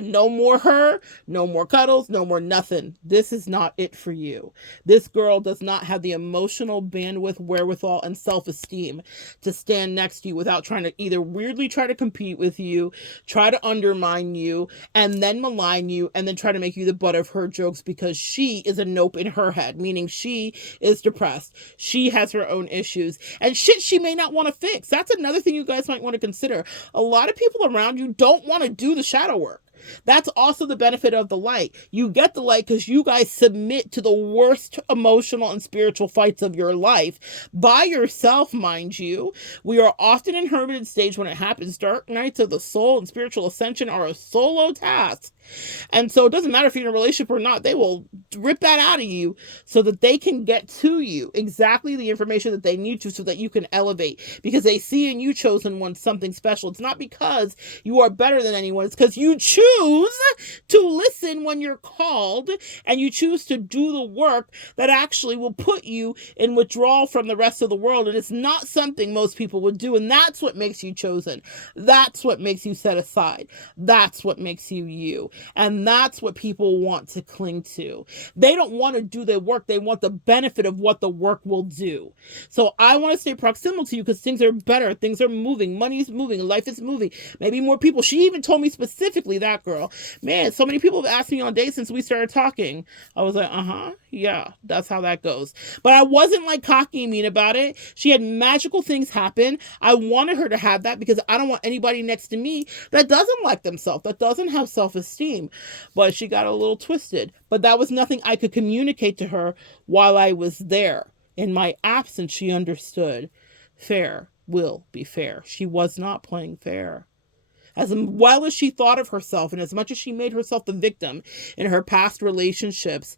No more her, no more cuddles, no more nothing. This is not it for you. This girl does not have the emotional bandwidth, wherewithal, and self-esteem to stand next to you without trying to either weirdly try to compete with you, try to undermine you, and then malign you, and then try to make you the butt of her jokes, because she is a nope in her head, meaning she is depressed. She has her own issues and shit she may not want to fix. That's another thing you guys might want to consider. A lot of people around you don't want to do the shadow work. That's also the benefit of the light. You get the light because you guys submit to the worst emotional and spiritual fights of your life by yourself, mind you. We are often in hermited stage when it happens. Dark nights of the soul and spiritual ascension are a solo task. And so it doesn't matter if you're in a relationship or not, they will rip that out of you so that they can get to you exactly the information that they need to, so that you can elevate, because they see in you, chosen one, something special. It's not because you are better than anyone. It's because you choose to listen when you're called, and you choose to do the work that actually will put you in withdrawal from the rest of the world. And it's not something most people would do. And that's what makes you chosen. That's what makes you set aside. That's what makes you you. And that's what people want to cling to. They don't want to do their work. They want the benefit of what the work will do. So I want to stay proximal to you because things are better. Things are moving. Money's moving. Life is moving. Maybe more people. She even told me specifically, that girl, man, so many people have asked me on dates since we started talking. I was like, yeah, that's how that goes. But I wasn't like cocky and mean about it. She had magical things happen. I wanted her to have that because I don't want anybody next to me that doesn't like themselves, that doesn't have self-esteem. But she got a little twisted. But that was nothing I could communicate to her while I was there. In my absence, she understood. Fair will be fair. She was not playing fair. As well as she thought of herself, and as much as she made herself the victim in her past relationships,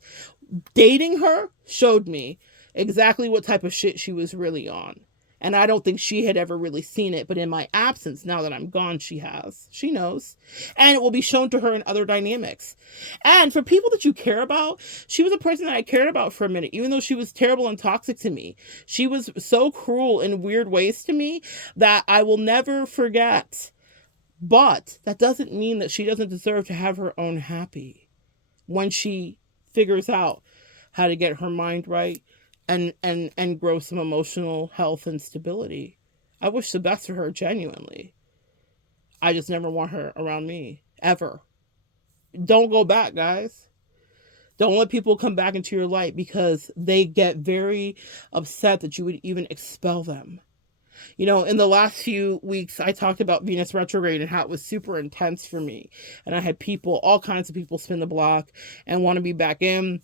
dating her showed me exactly what type of shit she was really on. And I don't think she had ever really seen it. But in my absence, now that I'm gone, she has. She knows. And it will be shown to her in other dynamics. And for people that you care about, she was a person that I cared about for a minute, even though she was terrible and toxic to me. She was so cruel in weird ways to me that I will never forget. But that doesn't mean that she doesn't deserve to have her own happy when she figures out how to get her mind right and grow some emotional health and stability. I wish the best for her, genuinely. I just never want her around me, ever. Don't go back, guys. Don't let people come back into your light because they get very upset that you would even expel them. You know, in the last few weeks, I talked about Venus retrograde and how it was super intense for me. And I had people, all kinds of people spin the block and want to be back in.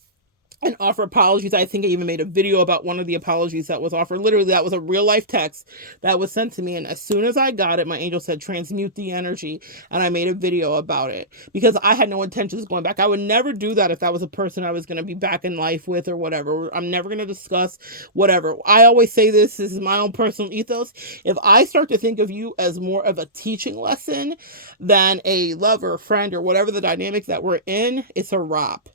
and offer apologies. I think I even made a video about one of the apologies that was offered. Literally, that was a real life text that was sent to me. And as soon as I got it, my angel said, transmute the energy. And I made a video about it because I had no intentions of going back. I would never do that if that was a person I was going to be back in life with or whatever. I'm never going to discuss whatever. I always say this is my own personal ethos. If I start to think of you as more of a teaching lesson than a lover, friend, or whatever the dynamic that we're in, it's a wrap.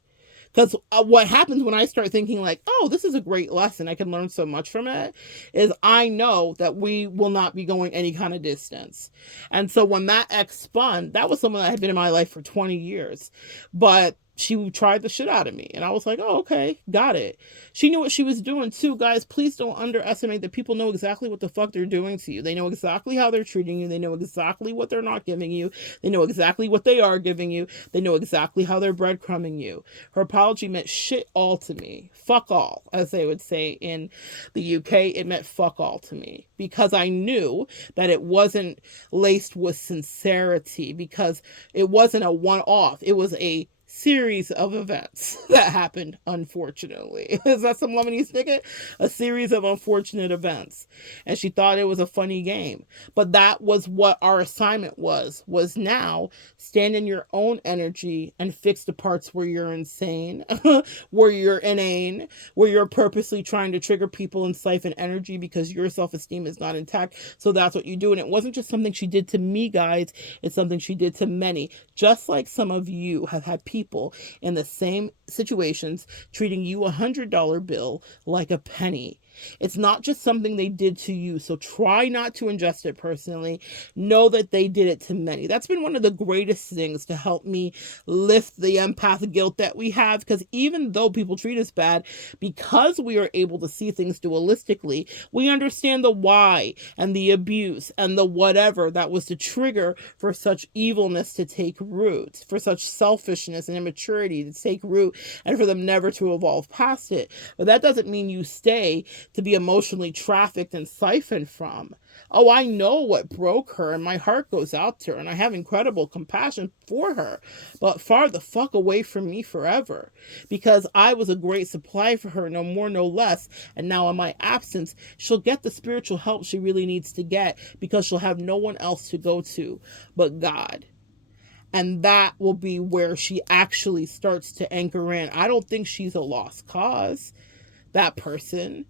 Because what happens when I start thinking like, oh, this is a great lesson, I can learn so much from it, is I know that we will not be going any kind of distance. And so when that ex spun, that was someone that had been in my life for 20 years. But she tried the shit out of me. And I was like, oh, okay, got it. She knew what she was doing too. Guys, please don't underestimate that people know exactly what the fuck they're doing to you. They know exactly how they're treating you. They know exactly what they're not giving you. They know exactly what they are giving you. They know exactly how they're breadcrumbing you. Her apology meant shit all to me. Fuck all, as they would say in the UK. It meant fuck all to me because I knew that it wasn't laced with sincerity, because it wasn't a one-off. It was a series of events that happened, unfortunately. Is that some lemony snicket? A series of unfortunate events. And she thought it was a funny game. But that was what our assignment was now stand in your own energy and fix the parts where you're insane, where you're inane, where you're purposely trying to trigger people and siphon energy because your self-esteem is not intact. So that's what you do. And it wasn't just something she did to me, guys. It's something she did to many. Just like some of you have had people in the same situations treating you $100 bill like a penny. It's not just something they did to you, so try not to ingest it personally. Know that they did it to many. That's been one of the greatest things to help me lift the empath guilt that we have, because even though people treat us bad, because we are able to see things dualistically, we understand the why and the abuse and the whatever that was the trigger for such evilness to take root, for such selfishness and immaturity to take root, and for them never to evolve past it. But that doesn't mean you stay to be emotionally trafficked and siphoned from. Oh, I know what broke her, and my heart goes out to her, and I have incredible compassion for her, but far the fuck away from me forever, because I was a great supply for her, no more, no less, and now in my absence, she'll get the spiritual help she really needs to get, because she'll have no one else to go to but God. And that will be where she actually starts to anchor in. I don't think she's a lost cause, that person.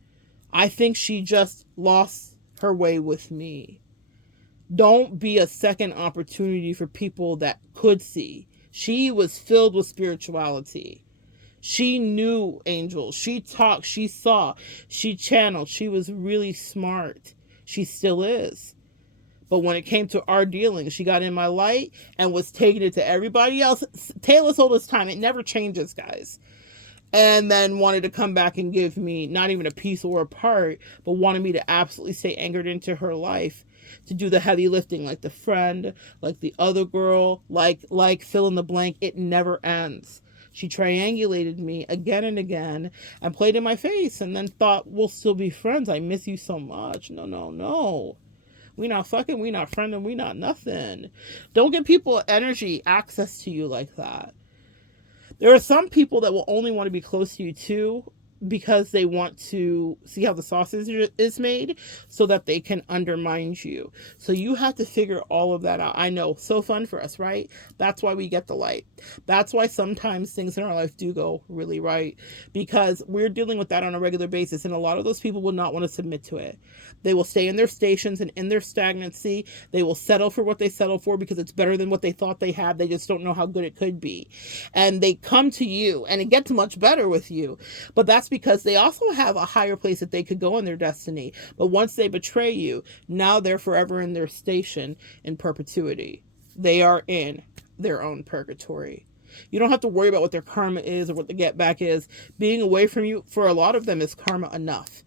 I think she just lost her way with me. Don't be a second opportunity for people that could see. She was filled with spirituality. She knew angels. She talked, she saw, she channeled. She was really smart. She still is. But when it came to our dealings, she got in my light and was taking it to everybody else. Tale as old as time. It never changes, guys. And then wanted to come back and give me not even a piece or a part, but wanted me to absolutely stay anchored into her life, to do the heavy lifting, like the friend, like the other girl, like fill in the blank. It never ends. She triangulated me again and again and played in my face, and then thought, we'll still be friends. I miss you so much. No. We not fucking, we not friending, we not nothing. Don't give people energy access to you like that. There are some people that will only want to be close to you too, because they want to see how the sausage is made so that they can undermine you. So you have to figure all of that out. I know, so fun for us, right? That's why we get the light. That's why sometimes things in our life do go really right, because we're dealing with that on a regular basis. And a lot of those people will not want to submit to it. They will stay in their stations and in their stagnancy. They will settle for what they settle for because it's better than what they thought they had. They just don't know how good it could be. And they come to you and it gets much better with you. But that's because they also have a higher place that they could go in their destiny. But once they betray you, now they're forever in their station in perpetuity. They are in their own purgatory. You don't have to worry about what their karma is or what the get back is. Being away from you, for a lot of them, is karma enough.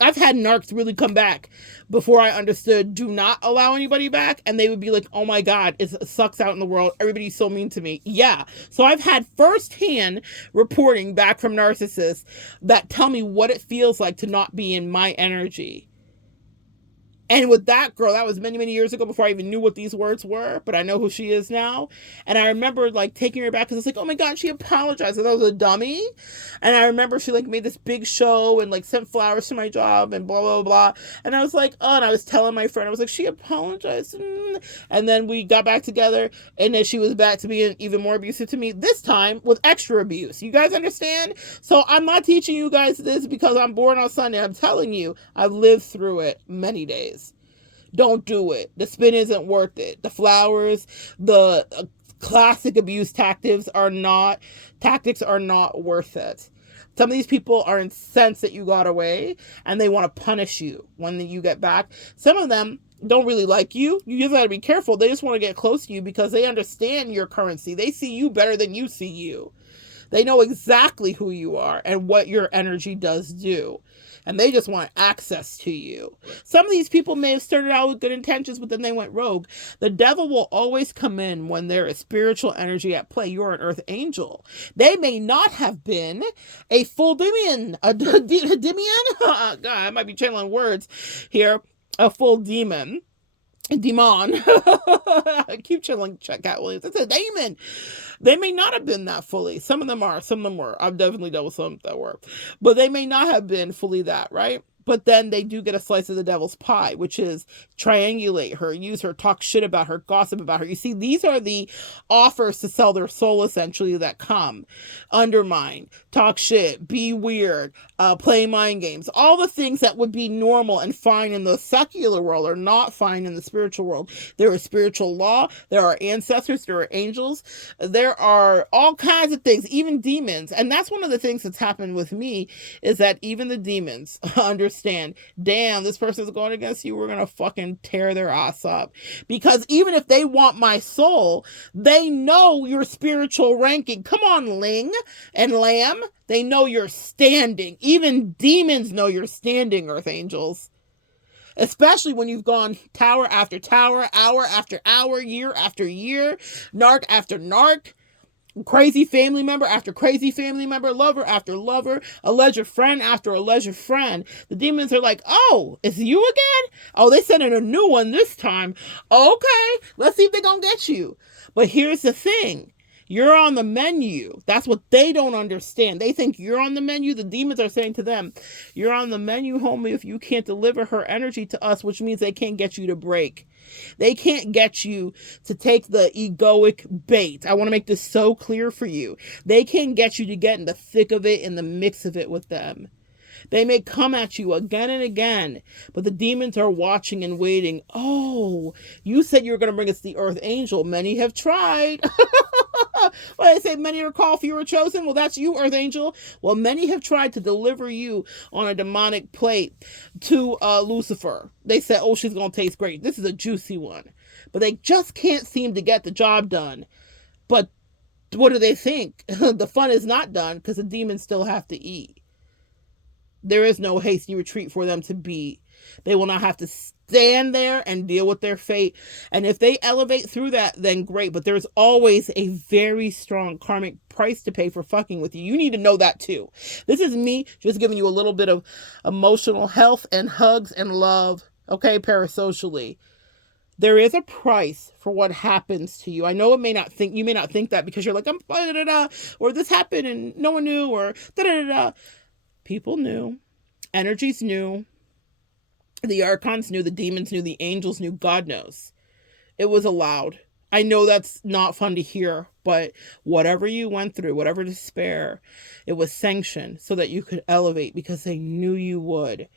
I've had narcs really come back before I understood do not allow anybody back, and they would be like, oh my God, it sucks out in the world. Everybody's so mean to me. Yeah. So I've had firsthand reporting back from narcissists that tell me what it feels like to not be in my energy. And with that girl, that was many, many years ago before I even knew what these words were, but I know who she is now. And I remember like taking her back because it's like, oh my God, she apologized. And I was a dummy. And I remember she like made this big show and like sent flowers to my job and blah, blah, blah. And I was like, oh, and I was telling my friend, I was like, she apologized. And then we got back together, and then she was back to being even more abusive to me, this time with extra abuse. You guys understand? So I'm not teaching you guys this because I'm born on Sunday. I'm telling you, I've lived through it many days. Don't do it. The spin isn't worth it. The flowers, the classic abuse tactics are not worth it. Some of these people are incensed that you got away, and they want to punish you when you get back. Some of them don't really like you. You just got to be careful. They just want to get close to you because they understand your currency. They see you better than you see you. They know exactly who you are and what your energy does do. And they just want access to you. Some of these people may have started out with good intentions, but then they went rogue. The devil will always come in when there is spiritual energy at play. You're an earth angel. They may not have been a full demon. A demon? God, I might be channeling words here. A full demon. Demon. I keep channeling Cat Williams. It's a demon. They may not have been that fully. Some of them are. Some of them were. I've definitely dealt with some that were. But they may not have been fully that, right? But then they do get a slice of the devil's pie, which is triangulate her, use her, talk shit about her, gossip about her. You see, these are the offers to sell their soul, essentially, that come. Undermine, talk shit, be weird, play mind games. All the things that would be normal and fine in the secular world are not fine in the spiritual world. There is spiritual law. There are ancestors. There are angels. There are all kinds of things, even demons. And that's one of the things that's happened with me, is that even the demons understand, damn, this person's going against you, we're gonna fucking tear their ass up. Because even if they want my soul, they know your spiritual ranking. Come on, Ling and Lamb. They know your standing. Even demons know your standing, earth angels. Especially when you've gone tower after tower, hour after hour, year after year, narc after narc, crazy family member after crazy family member, lover after lover, alleged friend after alleged friend. The demons are like, oh, it's you again? Oh, they sent in a new one this time. Okay, let's see if they're gonna get you. But here's the thing. You're on the menu. That's what they don't understand. They think you're on the menu. The demons are saying to them, you're on the menu, homie, if you can't deliver her energy to us, which means they can't get you to break. They can't get you to take the egoic bait. I want to make this so clear for you. They can't get you to get in the thick of it, in the mix of it with them. They may come at you again and again, but the demons are watching and waiting. Oh, you said you were going to bring us the earth angel. Many have tried. Well, I say many are called, few are chosen. Well, that's you, earth angel. Well, many have tried to deliver you on a demonic plate to Lucifer. They said, oh, she's going to taste great. This is a juicy one. But they just can't seem to get the job done. But what do they think? The fun is not done because the demons still have to eat. There is no hasty retreat for them to be. They will not have to stand there and deal with their fate. And if they elevate through that, then great. But there's always a very strong karmic price to pay for fucking with you. You need to know that too. This is me just giving you a little bit of emotional health and hugs and love. Okay, parasocially. There is a price for what happens to you. I know you may not think that because you're like, I'm da-da-da-da, or this happened and no one knew, or da-da-da-da. People knew. Energies knew. The archons knew. The demons knew. The angels knew. God knows. It was allowed. I know that's not fun to hear, but whatever you went through, whatever despair, it was sanctioned so that you could elevate because they knew you would.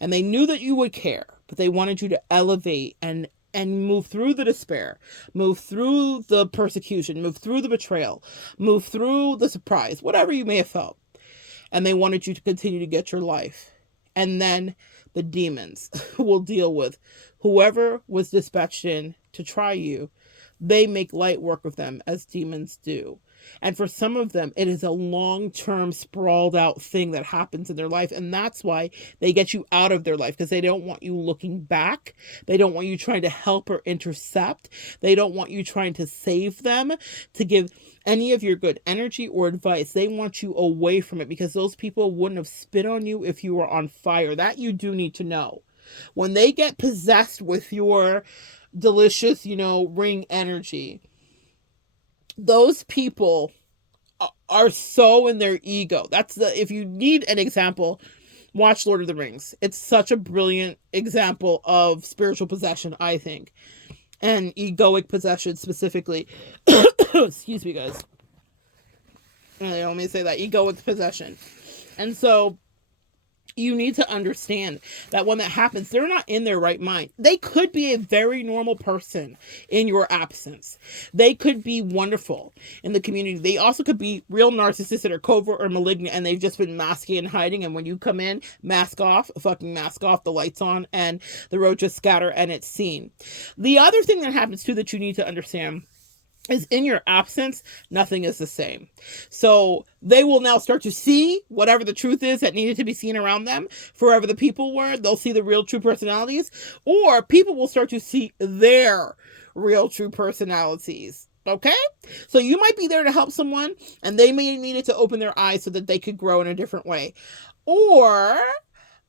And they knew that you would care, but they wanted you to elevate and move through the despair, move through the persecution, move through the betrayal, move through the surprise, whatever you may have felt. And they wanted you to continue to get your life. And then the demons will deal with whoever was dispatched in to try you. They make light work of them as demons do. And for some of them, it is a long-term sprawled out thing that happens in their life. And that's why they get you out of their life, because they don't want you looking back. They don't want you trying to help or intercept. They don't want you trying to save them, to give any of your good energy or advice. They want you away from it because those people wouldn't have spit on you if you were on fire. That you do need to know. when they get possessed with your delicious, ring energy, those people are so in their ego. If you need an example, watch Lord of the Rings. It's such a brilliant example of spiritual possession, I think, and egoic possession specifically. Excuse me, guys. I want me to say that, egoic possession. And so you need to understand that when that happens, they're not in their right mind. They could be a very normal person in your absence. They could be wonderful in the community. They also could be real narcissists that are covert or malignant, and they've just been masking and hiding. And when you come in, mask off, the lights on, and the road just scatter and it's seen. The other thing that happens too that you need to understand is in your absence, nothing is the same. So they will now start to see whatever the truth is that needed to be seen around them. Forever the people were, they'll see the real true personalities, or people will start to see their real true personalities. Okay? So you might be there to help someone, and they may need it to open their eyes so that they could grow in a different way. Or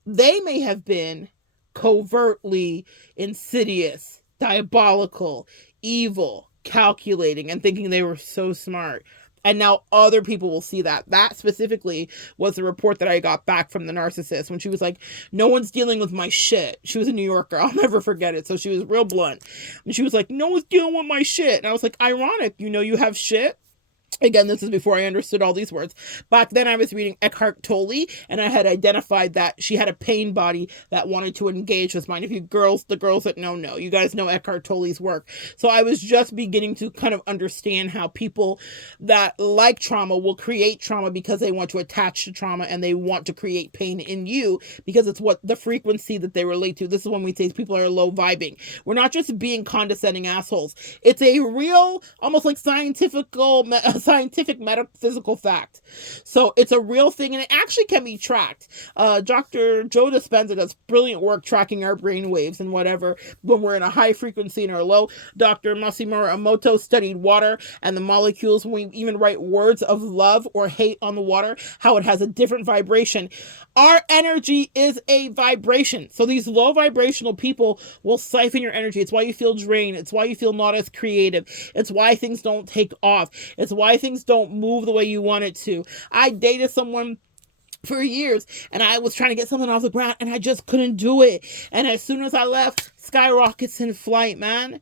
they may have been covertly insidious, diabolical, evil, calculating, and thinking they were so smart. And now other people will see that. That specifically was the report that I got back from the narcissist when she was like, no one's dealing with my shit. She was a New Yorker. I'll never forget it. So she was real blunt. And she was like, no one's dealing with my shit. And I was like, ironic, you have shit. Again, this is before I understood all these words. Back then I was reading Eckhart Tolle, and I had identified that she had a pain body that wanted to engage with mine. If you girls, the girls that know, you guys know Eckhart Tolle's work. So I was just beginning to kind of understand how people that like trauma will create trauma because they want to attach to trauma, and they want to create pain in you because it's what the frequency that they relate to. This is when we say people are low vibing. We're not just being condescending assholes. It's a real, almost like scientific metaphysical fact. So it's a real thing, and it actually can be tracked. Dr. Joe Dispenza does brilliant work tracking our brain waves and whatever when we're in a high frequency and or low. Dr. Masaru Emoto studied water and the molecules when we even write words of love or hate on the water, how it has a different vibration. Our energy is a vibration. So these low vibrational people will siphon your energy. It's why you feel drained. It's why you feel not as creative. It's why things don't take off. It's why things don't move the way you want it to. I dated someone for years, and I was trying to get something off the ground, and I just couldn't do it. And as soon as I left, skyrockets in flight, man.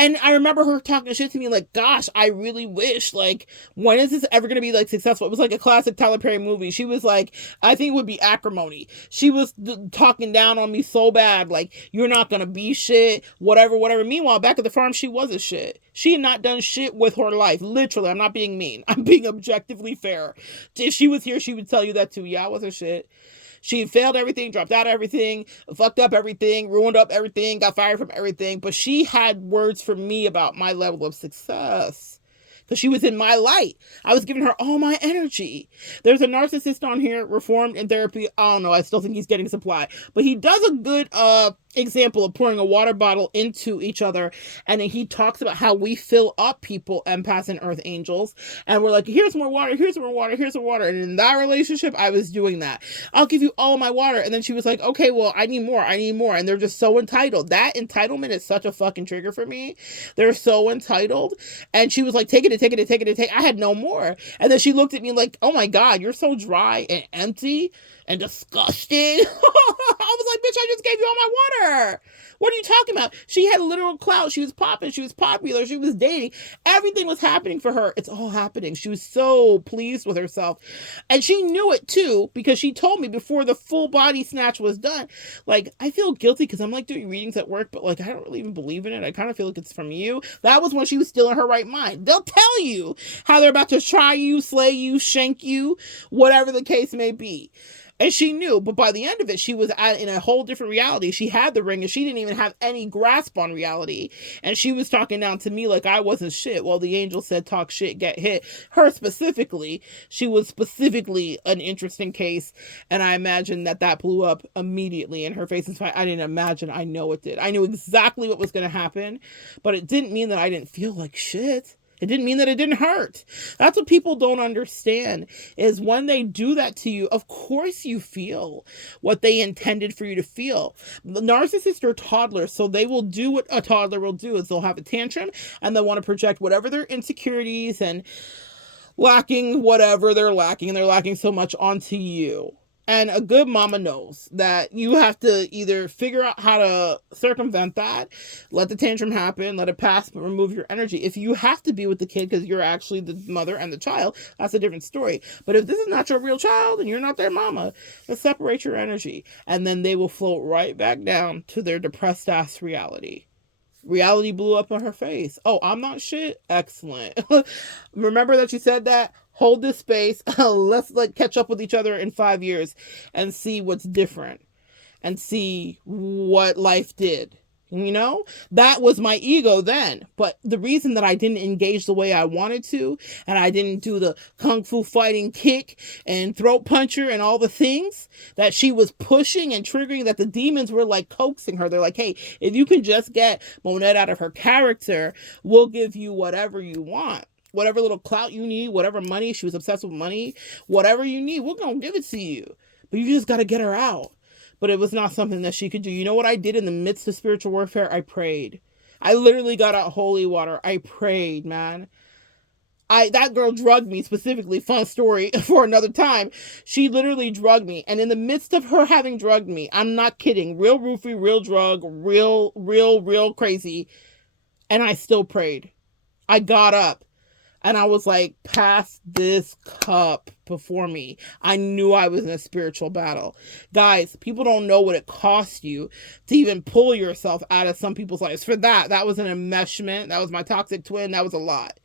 And I remember her talking shit to me like, gosh, I really wish, like, when is this ever going to be, like, successful? It was like a classic Tyler Perry movie. She was like, I think it would be Acrimony. She was talking down on me so bad, like, you're not going to be shit, whatever. Meanwhile, back at the farm, she was a shit. She had not done shit with her life. Literally, I'm not being mean. I'm being objectively fair. If she was here, she would tell you that too. Yeah, I was a shit. She failed everything, dropped out of everything, fucked up everything, ruined up everything, got fired from everything. But she had words for me about my level of success. Because she was in my light. I was giving her all my energy. There's a narcissist on here, reformed in therapy. I don't know. I still think he's getting supply. But he does a good example of pouring a water bottle into each other. And he talks about how we fill up people, empaths and earth angels. And we're like, here's more water, here's more water, here's more water. And in that relationship, I was doing that. I'll give you all of my water. And then she was like, okay, well, I need more. And they're just so entitled. That entitlement is such a fucking trigger for me. They're so entitled. And she was like, take it. I had no more. And then she looked at me like, oh my God, you're so dry and empty and disgusting. I was like, bitch, I just gave you all my water. What are you talking about? She had literal clout. She was popping. She was popular. She was dating. Everything was happening for her. It's all happening. She was so pleased with herself. And she knew it too, because she told me before the full body snatch was done, like, I feel guilty because I'm like doing readings at work, but like, I don't really even believe in it. I kind of feel like it's from you. That was when she was still in her right mind. They'll tell you how they're about to try you, slay you, shank you, whatever the case may be. And she knew, but by the end of it, she was in a whole different reality. She had the ring, and she didn't even have any grasp on reality. And she was talking down to me like I wasn't shit. Well, the angel said, talk shit, get hit. Her specifically, she was specifically an interesting case. And I imagine that blew up immediately in her face. In fact, I didn't imagine. I know it did. I knew exactly what was going to happen, but it didn't mean that I didn't feel like shit. It didn't mean that it didn't hurt. That's what people don't understand, is when they do that to you, of course you feel what they intended for you to feel. The narcissists are toddlers, so they will do what a toddler will do, is they'll have a tantrum and they'll want to project whatever their insecurities and lacking whatever they're lacking, and they're lacking so much onto you. And a good mama knows that you have to either figure out how to circumvent that, let the tantrum happen, let it pass, but remove your energy. If you have to be with the kid because you're actually the mother and the child, that's a different story. But if this is not your real child and you're not their mama, let's separate your energy. And then they will float right back down to their depressed ass reality. Reality blew up on her face. Oh, I'm not shit? Excellent. Remember that you said that? Hold this space. Let's catch up with each other in 5 years and see what's different and see what life did. You know, that was my ego then. But the reason that I didn't engage the way I wanted to, and I didn't do the kung fu fighting kick and throat puncher and all the things that she was pushing and triggering, that the demons were like coaxing her. They're like, hey, if you can just get Monette out of her character, we'll give you whatever you want. Whatever little clout you need, whatever money, she was obsessed with money, whatever you need, we're going to give it to you. But you just got to get her out. But it was not something that she could do. You know what I did in the midst of spiritual warfare? I prayed. I literally got out holy water. I prayed, man. That girl drugged me specifically. Fun story for another time. She literally drugged me. And in the midst of her having drugged me, I'm not kidding, real roofie, real drug, real crazy. And I still prayed. I got up. And I was like, pass this cup before me. I knew I was in a spiritual battle. Guys, people don't know what it cost you to even pull yourself out of some people's lives. For that was an enmeshment. That was my toxic twin. That was a lot.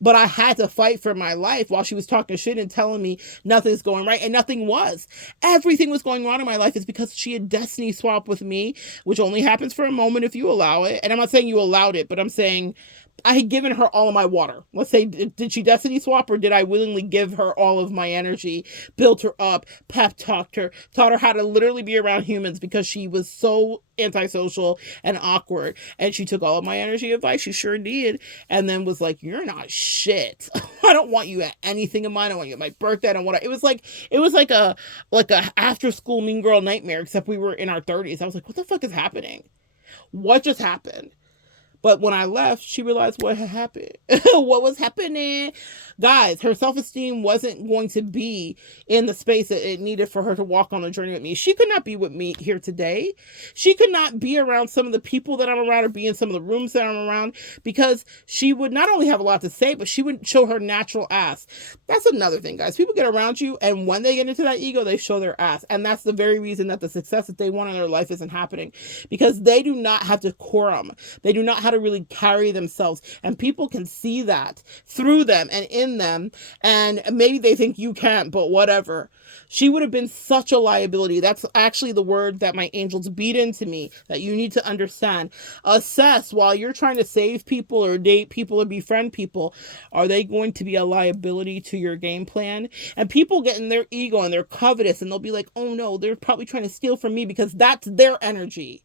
But I had to fight for my life while she was talking shit and telling me nothing's going right. And nothing was. Everything was going wrong in my life is because she had destiny swapped with me, which only happens for a moment if you allow it. And I'm not saying you allowed it, but I'm saying I had given her all of my water. Let's say, did she destiny swap, or did I willingly give her all of my energy, built her up, pep talked her, taught her how to literally be around humans because she was so antisocial and awkward, and she took all of my energy advice. She sure did. And then was like, you're not shit. I don't want you at anything of mine. I don't want you at my birthday. I don't want to. It was like a after school mean girl nightmare, except we were in our 30s. I was like, what the fuck is happening? What just happened? But when I left, she realized what had happened. What was happening? Guys, her self-esteem wasn't going to be in the space that it needed for her to walk on the journey with me. She could not be with me here today. She could not be around some of the people that I'm around, or be in some of the rooms that I'm around, because she would not only have a lot to say, but she would show her natural ass. That's another thing, guys. People get around you, and when they get into that ego, they show their ass. And that's the very reason that the success that they want in their life isn't happening, because they do not have decorum. They do not have to really carry themselves, and people can see that through them and in them, and maybe they think you can't, but whatever. She would have been such a liability. That's actually the word that my angels beat into me, that you need to understand. Assess, while you're trying to save people or date people or befriend people, are they going to be a liability to your game plan? And people get in their ego and they're covetous, and they'll be like, oh no, they're probably trying to steal from me, because that's their energy.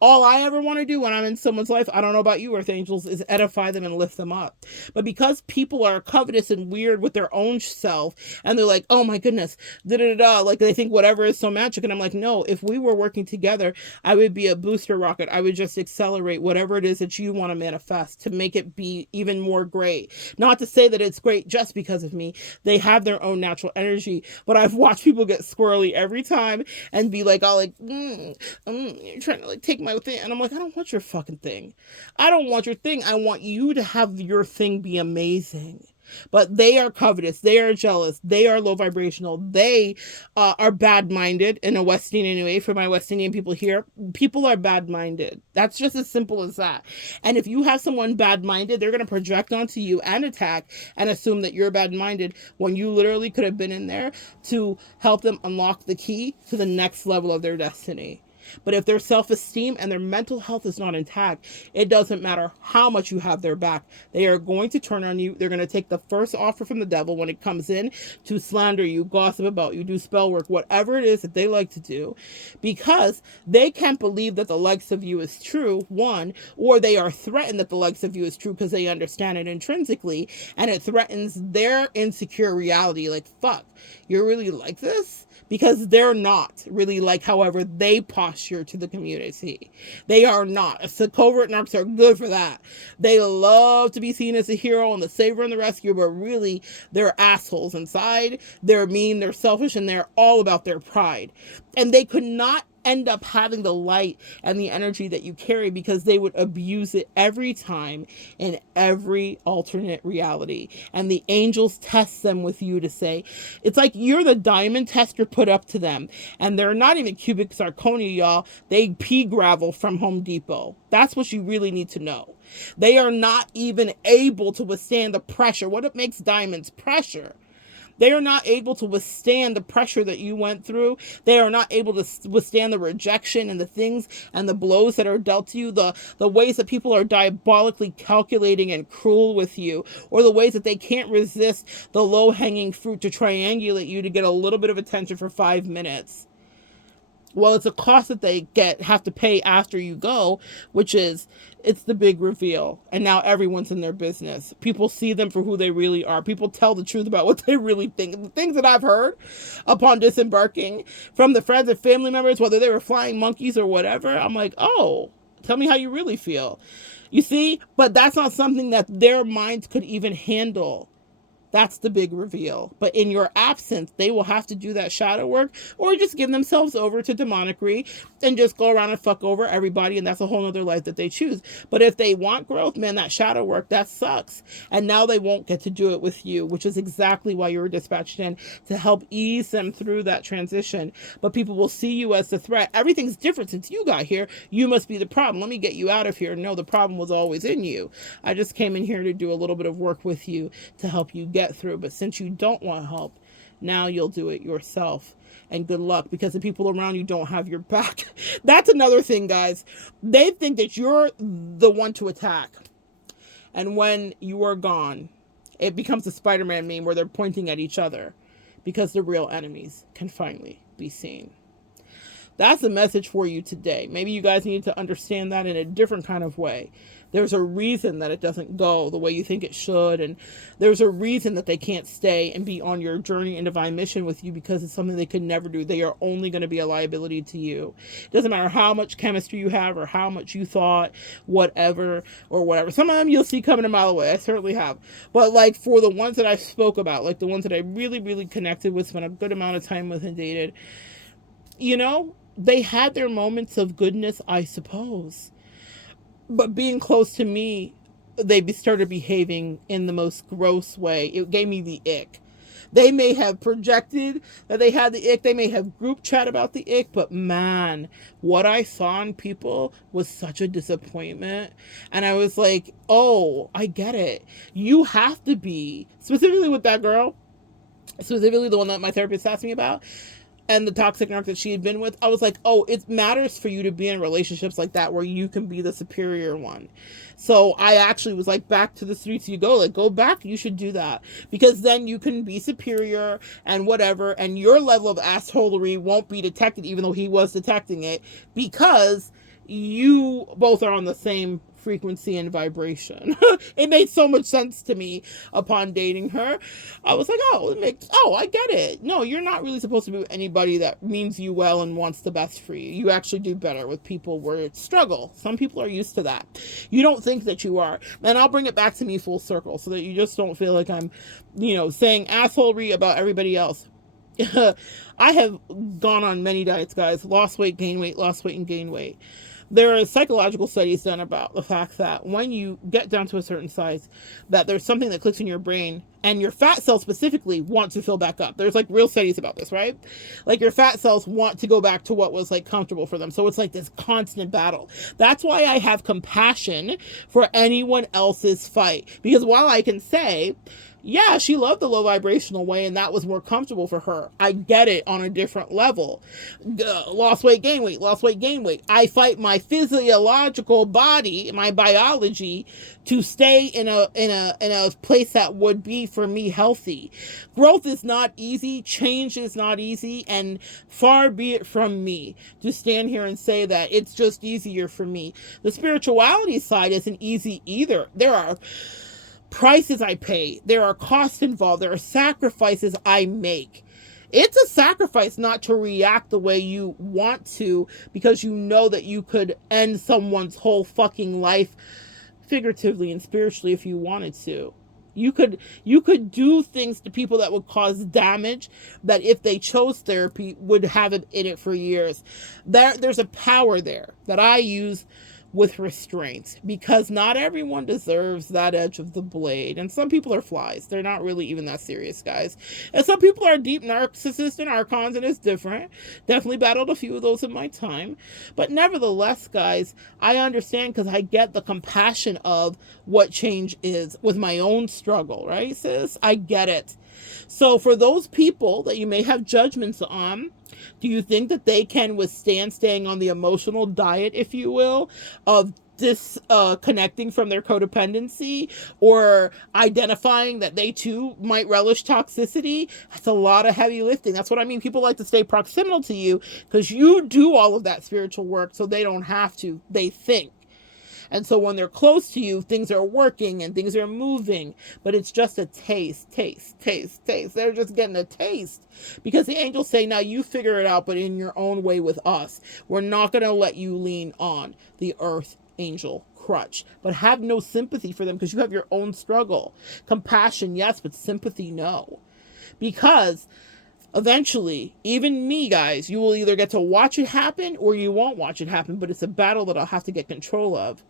All I ever want to do when I'm in someone's life, I don't know about you, Earth Angels, is edify them and lift them up. But because people are covetous and weird with their own self, and they're like, oh my goodness, like they think whatever is so magic. And I'm like, no, if we were working together, I would be a booster rocket. I would just accelerate whatever it is that you want to manifest to make it be even more great. Not to say that it's great just because of me. They have their own natural energy. But I've watched people get squirrely every time and be like, you're trying to take my thing. And I'm like, I don't want your fucking thing. I don't want your thing. I want you to have your thing be amazing. But they are covetous. They are jealous. They are low vibrational. They are bad-minded in a West Indian way. For my West Indian people here, people are bad-minded. That's just as simple as that. And if you have someone bad-minded, they're going to project onto you and attack and assume that you're bad-minded, when you literally could have been in there to help them unlock the key to the next level of their destiny. But if their self-esteem and their mental health is not intact, it doesn't matter how much you have their back. They are going to turn on you. They're going to take the first offer from the devil when it comes in to slander you, gossip about you, do spell work, whatever it is that they like to do, because they can't believe that the likes of you is true, one, or they are threatened that the likes of you is true because they understand it intrinsically, and it threatens their insecure reality. Like, fuck, you're really like this? Because they're not really like however they posture to the community. They are not. So covert narcs are good for that. They love to be seen as a hero and the savior and the rescuer, but really they're assholes inside. They're mean, they're selfish, and they're all about their pride. And they could not end up having the light and the energy that you carry because they would abuse it every time in every alternate reality. And the angels test them with you to say, it's like you're the diamond tester put up to them. And they're not even cubic zirconia, y'all. They pea gravel from Home Depot. That's what you really need to know. They are not even able to withstand the pressure. What makes diamonds? Pressure. They are not able to withstand the pressure that you went through. They are not able to withstand the rejection and the things and the blows that are dealt to you, the ways that people are diabolically calculating and cruel with you, or the ways that they can't resist the low-hanging fruit to triangulate you to get a little bit of attention for 5 minutes. Well, it's a cost that they have to pay after you go, which is, it's the big reveal. And now everyone's in their business. People see them for who they really are. People tell the truth about what they really think. And the things that I've heard upon disembarking from the friends and family members, whether they were flying monkeys or whatever, I'm like, oh, tell me how you really feel. You see? But that's not something that their minds could even handle. That's the big reveal. But in your absence, they will have to do that shadow work or just give themselves over to demonicry and just go around and fuck over everybody. And that's a whole nother life that they choose. But if they want growth, man, that shadow work, that sucks. And now they won't get to do it with you, which is exactly why you were dispatched in, to help ease them through that transition. But people will see you as the threat. Everything's different since you got here. You must be the problem. Let me get you out of here. No, the problem was always in you. I just came in here to do a little bit of work with you to help you get through. But since you don't want help, now you'll do it yourself. And good luck, because the people around you don't have your back. That's another thing, guys. They think that you're the one to attack. And when you are gone, it becomes a Spider-Man meme where they're pointing at each other because the real enemies can finally be seen. That's the message for you today. Maybe you guys need to understand that in a different kind of way. There's a reason that it doesn't go the way you think it should. And there's a reason that they can't stay and be on your journey and divine mission with you, because it's something they could never do. They are only going to be a liability to you. It doesn't matter how much chemistry you have or how much you thought, whatever. Some of them you'll see coming a mile away. I certainly have. But like for the ones that I spoke about, like the ones that I really, really connected with, spent a good amount of time with and dated, you know, they had their moments of goodness, I suppose. But being close to me, they started behaving in the most gross way. It gave me the ick. They may have projected that they had the ick. They may have group chat about the ick. But man, what I saw in people was such a disappointment. And I was like, oh, I get it. You have to be, specifically with that girl, specifically the one that my therapist asked me about, and the toxic narc that she had been with, I was like, oh, it matters for you to be in relationships like that where you can be the superior one. So I actually was like, back to the streets you go. Like, go back. You should do that. Because then you can be superior and whatever. And your level of assholery won't be detected, even though he was detecting it, because you both are on the same frequency and vibration. It made so much sense to me upon dating her. I was like, I get it. No, you're not really supposed to be with anybody that means you well and wants the best for you. You actually do better with people where it's struggle. Some people are used to that. You don't think that you are. And I'll bring it back to me full circle so that you just don't feel like I'm, saying assholery about everybody else. I have gone on many diets, guys. Lost weight, gain weight, lost weight, and gain weight. There are psychological studies done about the fact that when you get down to a certain size, that there's something that clicks in your brain, and your fat cells specifically want to fill back up. There's like real studies about this, right? Like your fat cells want to go back to what was like comfortable for them. So it's like this constant battle. That's why I have compassion for anyone else's fight. Because while I can say, Yeah, she loved the low vibrational way, and that was more comfortable for her. I get it on a different level. Lost weight, gain weight, lost weight, gain weight. I fight my physiological body, my biology, to stay in a place that would be for me healthy. Growth is not easy, change is not easy, and far be it from me to stand here and say that it's just easier for me. The spirituality side isn't easy either. There are prices I pay, there are costs involved, there are sacrifices I make. It's a sacrifice not to react the way you want to, because you know that you could end someone's whole fucking life, figuratively and spiritually, if you wanted to. You could do things to people that would cause damage, that if they chose therapy would have it in it for years. There's a power there that I use with restraint, because not everyone deserves that edge of the blade. And some people are flies. They're not really even that serious, guys. And some people are deep narcissists and archons, and it's different. Definitely battled a few of those in my time. But nevertheless, guys, I understand, because I get the compassion of what change is with my own struggle, right, sis? I get it. So for those people that you may have judgments on, do you think that they can withstand staying on the emotional diet, if you will, of disconnecting from their codependency, or identifying that they too might relish toxicity? That's a lot of heavy lifting. That's what I mean. People like to stay proximal to you because you do all of that spiritual work, so they don't have to. They think. And so when they're close to you, things are working and things are moving, but it's just a taste. They're just getting a taste, because the angels say, now you figure it out, but in your own way with us. We're not going to let you lean on the earth angel crutch, but have no sympathy for them, because you have your own struggle. Compassion, yes, but sympathy, no. Because eventually, even me, guys, you will either get to watch it happen or you won't watch it happen, but it's a battle that I'll have to get control of.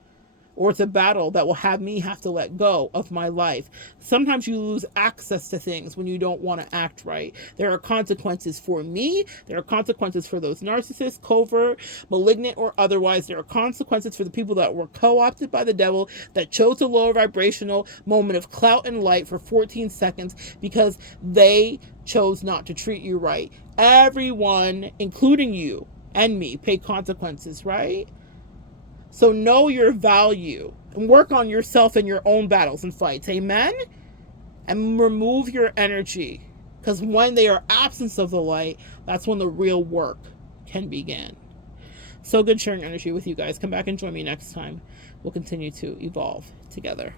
Or it's a battle that will have me have to let go of my life. Sometimes you lose access to things when you don't want to act right. There are consequences for me. There are consequences for those narcissists, covert, malignant, or otherwise. There are consequences for the people that were co-opted by the devil, that chose a lower vibrational moment of clout and light for 14 seconds because they chose not to treat you right. Everyone, including you and me, pay consequences, right? So know your value and work on yourself and your own battles and fights. Amen? And remove your energy. Because when they are absence of the light, that's when the real work can begin. So good sharing energy with you guys. Come back and join me next time. We'll continue to evolve together.